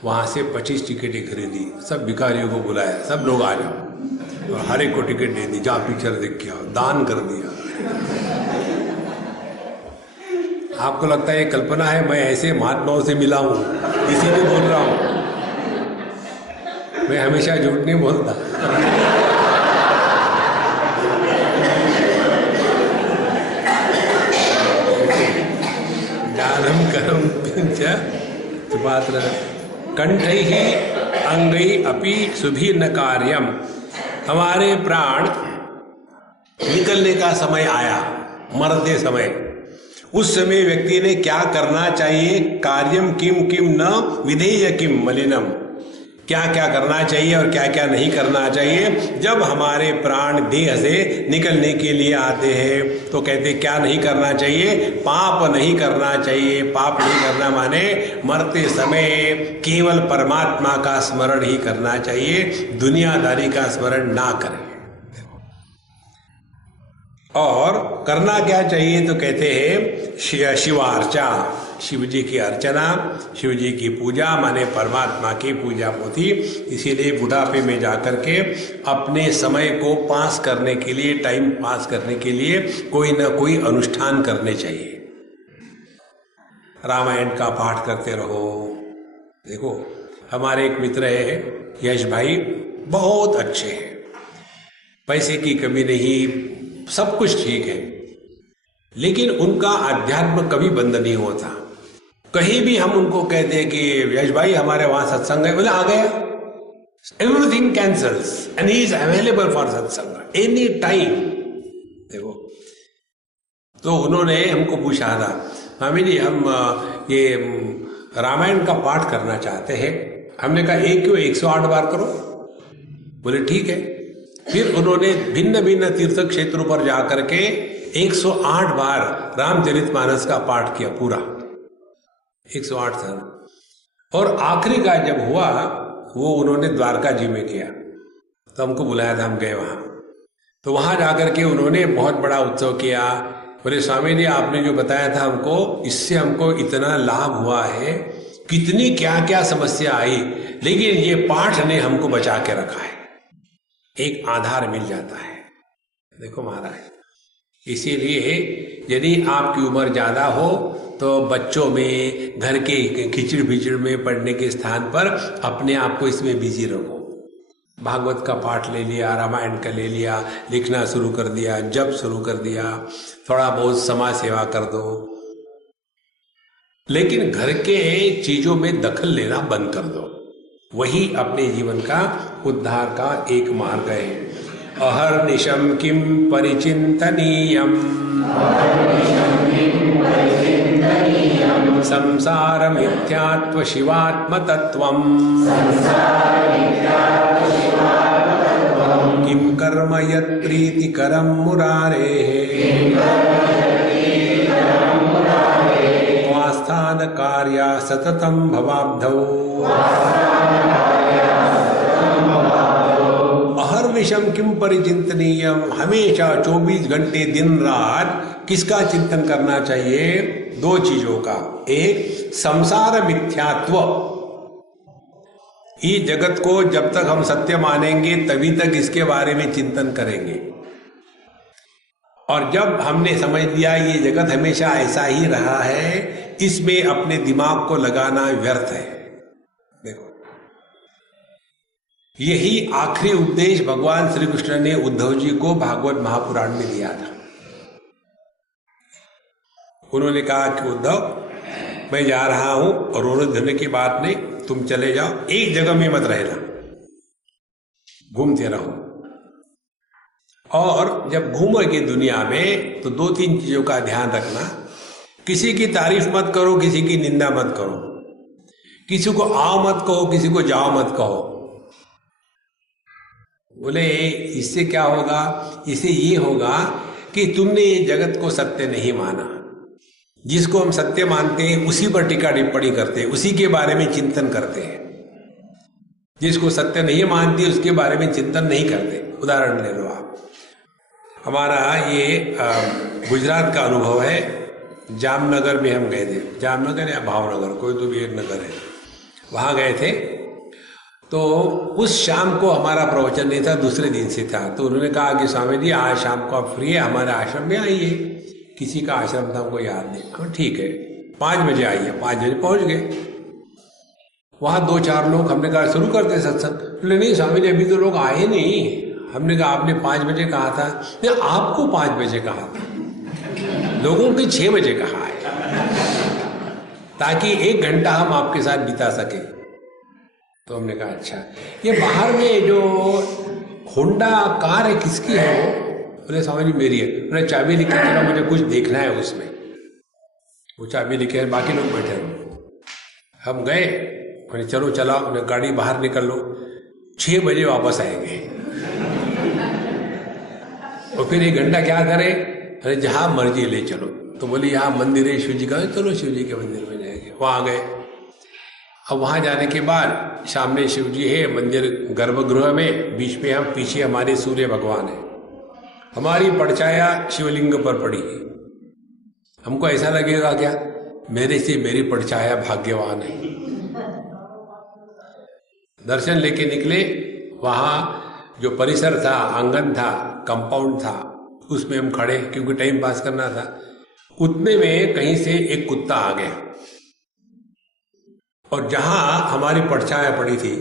वहाँ से 25 टिकटें खरीदी, सब भिखारियों को बुलाया, सब लोग आ जाओ, और हर एक को टिकट दे दी, जा पिक्चर देख के आओ, दान कर दिया। आपको लगता है ये कल्पना है? मैं ऐसे महात्माओं से मिला हूँ, इसीलिए बोल रहा हूँ, मैं हमेशा झूठ नहीं बोलता। दानम करम पिंच सुपात्र कंठैः अंगैः अपि सुभिन्न कार्यम। हमारे प्राण निकलने का समय आया, मरते समय, उस समय व्यक्ति ने क्या करना चाहिए? कार्यम किम किम न विधेय किम मलिनम, क्या क्या करना चाहिए और क्या क्या नहीं करना चाहिए। जब हमारे प्राण देह से निकलने के लिए आते हैं तो कहते क्या नहीं करना चाहिए? पाप नहीं करना चाहिए। पाप नहीं करना माने मरते समय केवल परमात्मा का स्मरण ही करना चाहिए, दुनियादारी का स्मरण ना करें। और करना क्या चाहिए? तो कहते हैं शिवार्चा, शिव जी की अर्चना, शिव जी की पूजा, माने परमात्मा की पूजा होती। इसीलिए बुढ़ापे में जाकर के अपने समय को पास करने के लिए, टाइम पास करने के लिए कोई ना कोई अनुष्ठान करने चाहिए। रामायण का पाठ करते रहो। देखो, हमारे एक मित्र है यश भाई, बहुत अच्छे हैं, पैसे की कमी नहीं, सब कुछ ठीक है, लेकिन उनका अध्यात्म कभी बंद नहीं होता। कहीं भी हम उनको कहते हैं कि यश भाई हमारे वहां सत्संग है, बोले आ गया, everything cancels and he is available for सत्संग एनी टाइम। देखो, तो उन्होंने हमको पूछा था, स्वामी जी हम ये रामायण का पाठ करना चाहते हैं। हमने कहा एक क्यों, 108 बार करो। बोले ठीक है। फिर उन्होंने भिन्न भिन्न तीर्थ क्षेत्रों पर जाकर के 108 बार रामचरितमानस का पाठ किया, पूरा 108 साल। और आखिरी का जब हुआ वो उन्होंने द्वारका जी में किया, तो हमको बुलाया था, हम गए वहां। तो वहां जाकर के उन्होंने बहुत बड़ा उत्सव किया। बोले स्वामी जी आपने जो बताया था हमको, इससे हमको इतना लाभ हुआ है, कितनी क्या क्या समस्या आई, लेकिन ये पाठ ने हमको बचा के रखा है, एक आधार मिल जाता है। देखो महाराज, इसीलिए यदि आपकी उम्र ज्यादा हो तो बच्चों में, घर के खिचड़ बिचड़ में पढ़ने के स्थान पर अपने आप को इसमें बिजी रखो। भागवत का पाठ ले लिया, रामायण का ले लिया, लिखना शुरू कर दिया, जप शुरू कर दिया, थोड़ा बहुत समाज सेवा कर दो, लेकिन घर के चीजों में दखल लेना बंद कर दो। वही अपने जीवन का उद्धार का एक मार्ग है। अहर्निशम किम परिचिंतनीयम संसार मिथ्यात्व शिवात्म तत्वम किम कर्म यत् प्रीतिकरम मुरारेः स्वास्थान कार्या सततम भवाब्धौ। अहर्निशम किम परिचिंतनीयम, हमेशा 24 घंटे दिन रात किसका चिंतन करना चाहिए? दो चीजों का। एक, संसार मिथ्यात्व, इस जगत को जब तक हम सत्य मानेंगे तभी तक इसके बारे में चिंतन करेंगे, और जब हमने समझ लिया ये जगत हमेशा ऐसा ही रहा है, इसमें अपने दिमाग को लगाना व्यर्थ है। देखो, यही आखिरी उपदेश भगवान श्री कृष्ण ने उद्धव जी को भागवत महापुराण में दिया था। उन्होंने कहा कि उद्धव, मैं जा रहा हूं और रोने धोने की बात नहीं, तुम चले जाओ, एक जगह में मत रहना, घूमते रहो। और जब घूमोगे दुनिया में तो 2-3 चीजों का ध्यान रखना। किसी की तारीफ मत करो, किसी की निंदा मत करो, किसी को आओ मत कहो, किसी को जाओ मत कहो। बोले इससे क्या होगा? इससे ये होगा कि तुमने ये जगत को सत्य नहीं माना। जिसको हम सत्य मानते हैं उसी पर टीका टिप्पणी करते हैं, उसी के बारे में चिंतन करते हैं। जिसको सत्य नहीं मानते उसके बारे में चिंतन नहीं करते। उदाहरण ले लो आप, हमारा ये गुजरात का अनुभव है। जामनगर में हम गए थे, जामनगर या भावनगर, कोई तो भी एक नगर है, वहां गए थे। तो उस शाम को हमारा प्रवचन नहीं था, दूसरे दिन से था। तो उन्होंने कहा कि स्वामी जी आज शाम को आप फ्री है, हमारे आश्रम में आइए। किसी का आश्रम था हमको याद नहीं। हाँ ठीक है, 5 बजे आइए। 5 बजे पहुंच गए। वहां 2-4 लोग, हमने कहा शुरू करते सत्संग। बोले नहीं स्वामी जी अभी तो लोग आए नहीं। हमने कहा आपने 5 बजे कहा था। नहीं, आपको 5 बजे कहा था, लोगों के 6 बजे कहा है, ताकि 1 घंटा हम आपके साथ बिता सके। तो हमने कहा अच्छा। ये बाहर में जो होंडा कार है किसकी है वो? बोले स्वामी जी मेरी है। मैंने चाबी लिखी, चलो मुझे कुछ देखना है उसमें। वो चाबी लिखे, बाकी लोग बैठे रहो। हम गए, मैंने चलो चलाओ, उन्हें गाड़ी बाहर निकल लो, 6 बजे वापस आएंगे। और फिर 1 घंटा क्या करें? अरे जहां मर्जी ले चलो। तो बोले यहाँ मंदिर है शिव जी का, चलो शिव जी के मंदिर में जाएंगे। वहां गए। अब वहां जाने के बाद सामने शिव जी है मंदिर गर्भगृह में, बीच में हम, पीछे हमारे सूर्य भगवान है। हमारी परछाया शिवलिंग पर पड़ी है। हमको ऐसा लगेगा क्या मेरे से मेरी परछाया भाग्यवान है। दर्शन लेके निकले। वहां जो परिसर था, आंगन था, कंपाउंड था, उसमें हम खड़े, क्योंकि टाइम पास करना था। उतने में कहीं से एक कुत्ता आ गया, और जहां हमारी परछाया पड़ी थी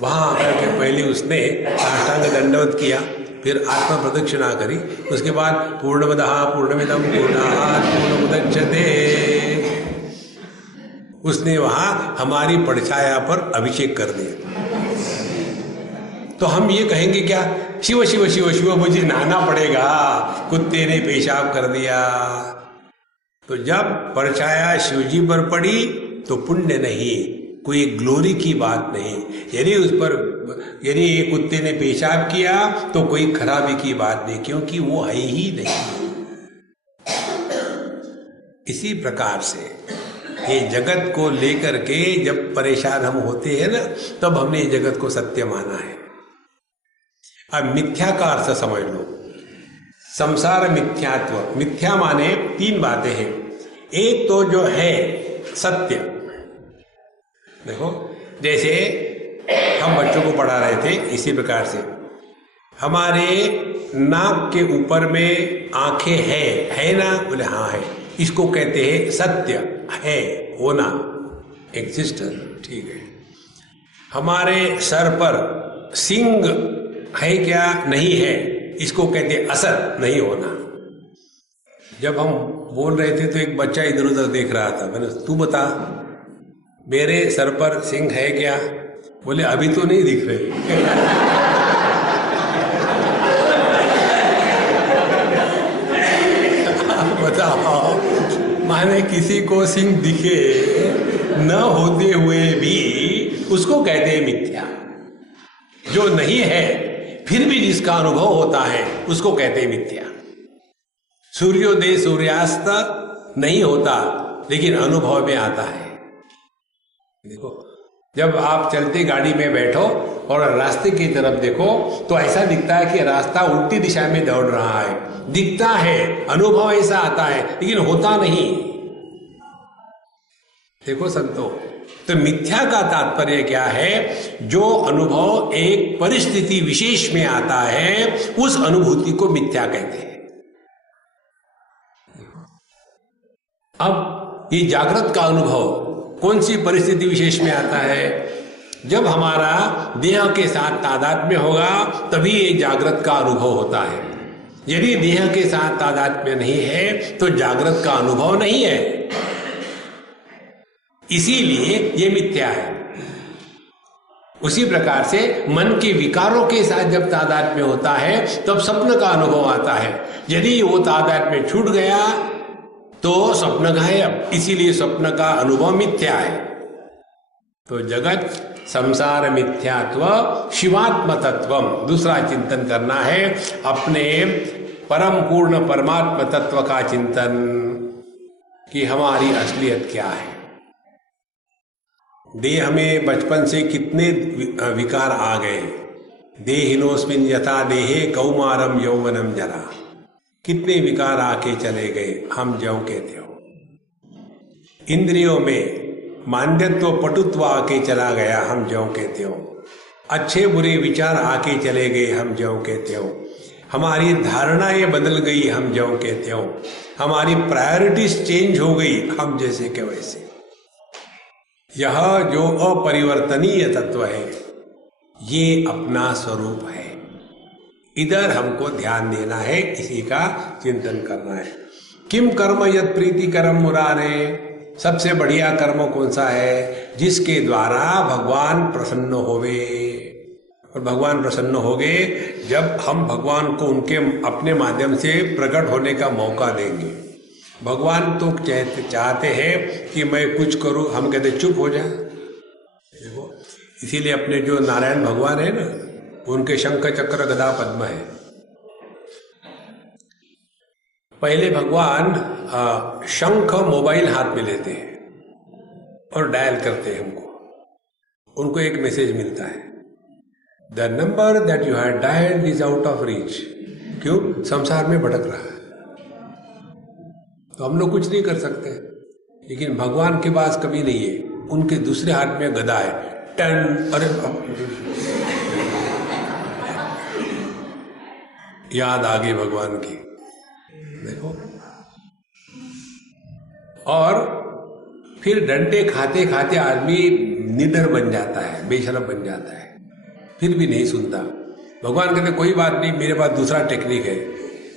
वहां आकर के पहले उसने साष्टांग दंडवत किया, फिर आत्मा प्रदक्षिणा करी, उसके बाद पूर्णमदः पूर्णमिदं पूर्णात् पूर्णमुदच्यते, उसने वहां हमारी परछाया पर अभिषेक कर दिया। तो हम ये कहेंगे क्या, शिव शिव शिव शिव, मुझे नहाना पड़ेगा, कुत्ते ने पेशाब कर दिया। तो जब परछाया शिवजी पर पड़ी तो पुण्य नहीं, कोई ग्लोरी की बात नहीं। यदि कुत्ते ने पेशाब किया तो कोई खराबी की बात नहीं, क्योंकि वो है ही नहीं। इसी प्रकार से ये जगत को लेकर के जब परेशान हम होते हैं ना, तब हमने ये जगत को सत्य माना है। अब मिथ्या का अर्थ समझ लो। संसार मिथ्यात्व, मिथ्या माने 3 बातें हैं। एक तो जो है सत्य, देखो जैसे हम बच्चों को पढ़ा रहे थे, इसी प्रकार से हमारे नाक के ऊपर में आंखें है ना, बोले हाँ है, इसको कहते हैं सत्य, है, होना, एग्जिस्टर, ठीक है। हमारे सर पर सिंग है क्या, नहीं है, इसको कहते हैं असत, नहीं होना। जब हम बोल रहे थे तो एक बच्चा इधर उधर देख रहा था, मैंने तू बता मेरे सर पर सिंग है क्या, बोले अभी तो नहीं दिख रहे। बताओ, माने किसी को सिंग दिखे न होते हुए भी उसको कहते हैं मिथ्या। जो नहीं है फिर भी जिसका अनुभव होता है उसको कहते हैं मिथ्या। सूर्योदय सूर्यास्त नहीं होता लेकिन अनुभव में आता है। देखो, जब आप चलते गाड़ी में बैठो और रास्ते की तरफ देखो तो ऐसा दिखता है कि रास्ता उल्टी दिशा में दौड़ रहा है, दिखता है, अनुभव ऐसा आता है, लेकिन होता नहीं। देखो संतो, तो मिथ्या का तात्पर्य क्या है, जो अनुभव एक परिस्थिति विशेष में आता है उस अनुभूति को मिथ्या कहते हैं। अब ये जागृत का अनुभव कौन सी परिस्थिति विशेष में आता है, जब हमारा देह के साथ तादात्म्य होगा तभी ये जागृत का अनुभव होता है। यदि देह के साथ तादात्म्य नहीं है तो जागृत का अनुभव नहीं है, इसीलिए ये मिथ्या है। उसी प्रकार से मन के विकारों के साथ जब तादात्म्य होता है तब स्वप्न का अनुभव आता है। यदि वो तादात्म्य छूट गया तो स्वप्न गायब, इसीलिए स्वप्न का अनुभव मिथ्या है। तो जगत संसार मिथ्यात्व शिवात्म तत्वम, दूसरा चिंतन करना है अपने परम पूर्ण परमात्म तत्व का चिंतन, कि हमारी असलियत क्या है। देह में बचपन से कितने विकार आ गए, देहिनोस्मिन यथा देहे कौमारम यौवनम जरा, कितने विकार आके चले गए, हम ज्यों के त्यों। इंद्रियों में मान्यत्व पटुत्व आके चला गया, हम ज्यों के त्यों। अच्छे बुरे विचार आके चले गए, हम ज्यों के त्यों। हमारी धारणाएं बदल गई, हम ज्यों के त्यों। हमारी प्रायोरिटीज चेंज हो गई, हम जैसे के वैसे। यह जो अपरिवर्तनीय तत्व है ये अपना स्वरूप है, इधर हमको ध्यान देना है, इसी का चिंतन करना है। किम कर्म यत् प्रीतिकरम मुरारे, सबसे बढ़िया कर्म कौन सा है, जिसके द्वारा भगवान प्रसन्न होवे। और भगवान प्रसन्न हो गए जब हम भगवान को उनके अपने माध्यम से प्रकट होने का मौका देंगे। भगवान तो चाहते हैं कि मैं कुछ करूं, हम कहते चुप हो जा। देखो, इसीलिए अपने जो नारायण भगवान है ना, उनके शंख चक्र गदा पद्म है। पहले भगवान शंख मोबाइल हाथ में लेते हैं और डायल करते हैं हमको, उनको एक मैसेज मिलता है, the number that you have dialled is out of reach. क्यों? संसार में भटक रहा है, तो हम लोग कुछ नहीं कर सकते। लेकिन भगवान के पास कभी नहीं है, उनके दूसरे हाथ में गदा है, टन, अरे याद आ गई भगवान की। देखो, और फिर डंडे खाते खाते आदमी निडर बन जाता है, बेशरम बन जाता है, फिर भी नहीं सुनता। भगवान कहते कोई बात नहीं, मेरे पास दूसरा टेक्निक है,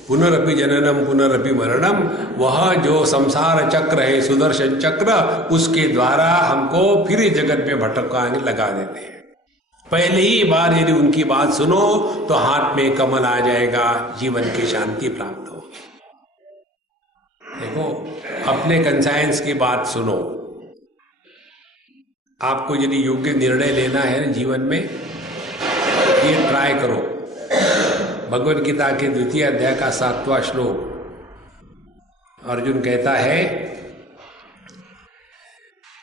पुनरअपि जननम पुनरअपि मरणम। वह जो संसार चक्र है, सुदर्शन चक्र, उसके द्वारा हमको फिर इस जगत में भटकाने लगा देते हैं। पहले ही बार यदि उनकी बात सुनो तो हाथ में कमल आ जाएगा, जीवन की शांति प्राप्त होगी। देखो, अपने कंसाइंस की बात सुनो। आपको यदि योग्य निर्णय लेना है जीवन में, ये ट्राई करो। भगवद गीता के 2 अध्याय का 7वां श्लोक अर्जुन कहता है,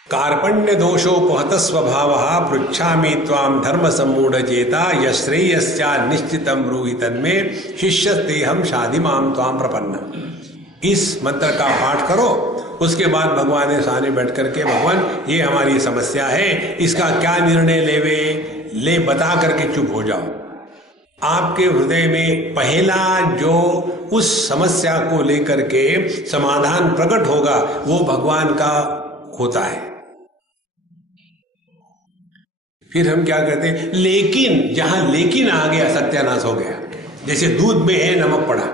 कार्पण्य दोषोपहत स्वभावः पृच्छामि त्वां धर्म सम्मूढ़ चेता यश्रेयस्या निश्चितम ब्रूहि तन्मे शिष्यस्तेहं शाधिमां त्वां प्रपन्नम्। इस मंत्र का पाठ करो, उसके बाद भगवान के सामने बैठ करके, भगवान ये हमारी समस्या है, इसका क्या निर्णय ले बता करके चुप हो जाओ। आपके हृदय में पहला जो उस समस्या को लेकर के समाधान प्रकट होगा वो भगवान का होता है। फिर हम क्या करते हैं, लेकिन जहां लेकिन आ गया सत्यानाश हो गया। जैसे दूध में है नमक पड़ा।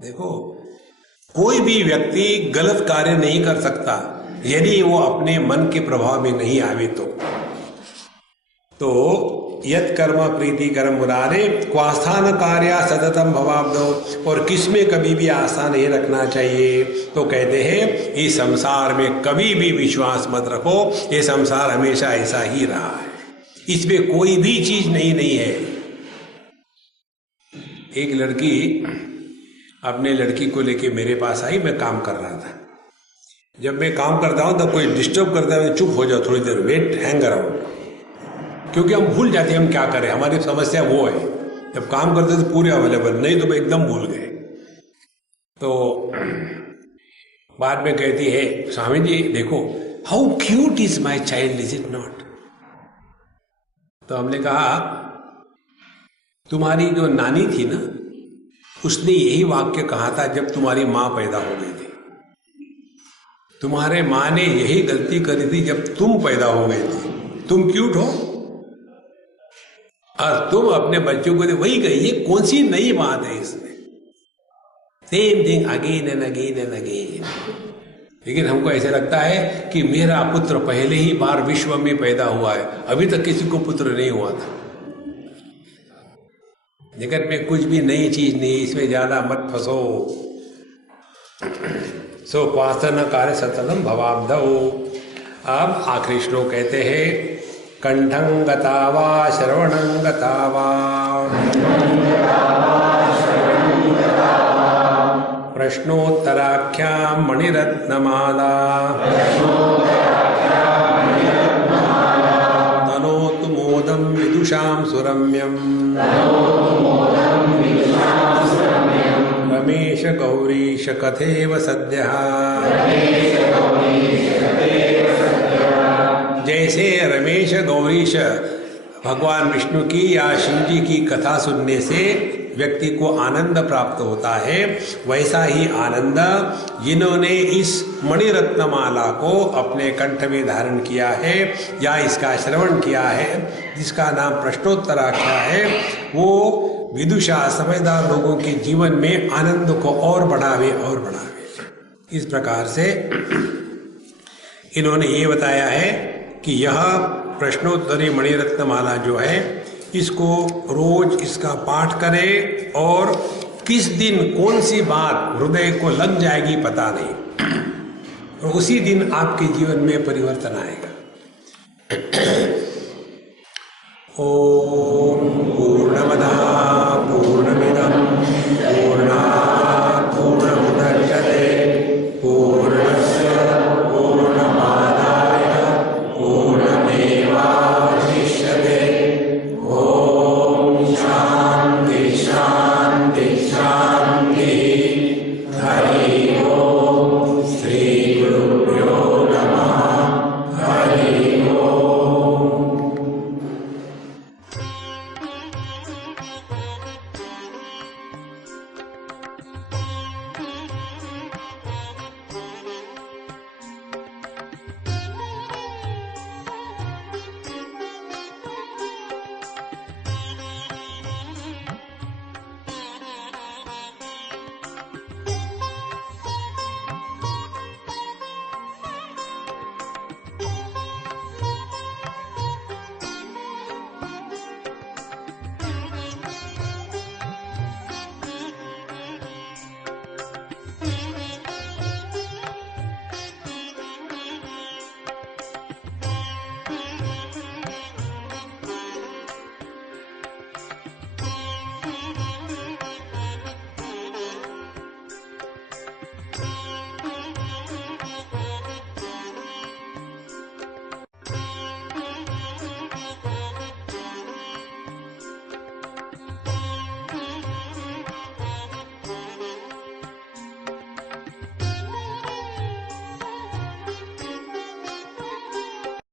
देखो, कोई भी व्यक्ति गलत कार्य नहीं कर सकता यदि वो अपने मन के प्रभाव में नहीं आवे तो यत कर्म प्रीति कर्म मुरारे क्वास्थान कार्य सततम भवाब्दो। और किसमें कभी भी आस्था नहीं रखना चाहिए। तो कहते हैं इस संसार में कभी भी विश्वास मत रखो, ये संसार हमेशा ऐसा ही रहा है, इसमें कोई भी चीज नहीं है। एक लड़की अपने लड़की को लेके मेरे पास आई, मैं काम कर रहा था। जब मैं काम करता हूं तो कोई डिस्टर्ब करता है, चुप हो जाओ थोड़ी देर, वेट हैंग अराउंड, क्योंकि हम भूल जाते हैं हम क्या करें। हमारी समस्या वो है, जब काम करते तो पूरे अवेलेबल, नहीं तो मैं एकदम भूल गए। तो बाद में कहती है, स्वामी जी देखो, how cute is my child, is it not. तो हमने कहा, तुम्हारी जो नानी थी ना, उसने यही वाक्य कहा था जब तुम्हारी मां पैदा हो गई थी। तुम्हारे मां ने यही गलती करी थी जब तुम पैदा हो गए थे। तुम क्यूट हो और तुम अपने बच्चों को वही कही। ये कौन सी नई बात है इसमें? Same thing again and again and again. लेकिन हमको ऐसे लगता है कि मेरा पुत्र पहले ही बार विश्व में पैदा हुआ है, अभी तक किसी को पुत्र नहीं हुआ था। जगत में कुछ भी नई चीज नहीं, इसमें ज्यादा मत फंसो। सो क्वास्थन कार्य सततम भवाब्दौ। अब आखिरी श्लोक कहते हैं, कंठं गता वा श्रवणं गता वा प्रश्नोत्तराख्यां मणिरत्नमाला तनोतु मोदं विदुषां सुरम्यम् रमेश गौरीश कथेव सद्यः। जैसे रमेश गौरीश भगवान विष्णु की या शिव जी की कथा सुनने से व्यक्ति को आनंद प्राप्त होता है, वैसा ही आनंद जिन्होंने इस मणिरत्नमाला को अपने कंठ में धारण किया है या इसका श्रवण किया है, जिसका नाम प्रश्नोत्तराख्या है, वो विदुषा समझदार लोगों के जीवन में आनंद को और बढ़ावे। इस प्रकार से इन्होंने ये बताया है कि यह प्रश्नोत्तरी मणिरत्नमाला जो है, इसको रोज इसका पाठ करें और किस दिन कौन सी बात हृदय को लग जाएगी पता नहीं, और उसी दिन आपके जीवन में परिवर्तन आएगा। ओ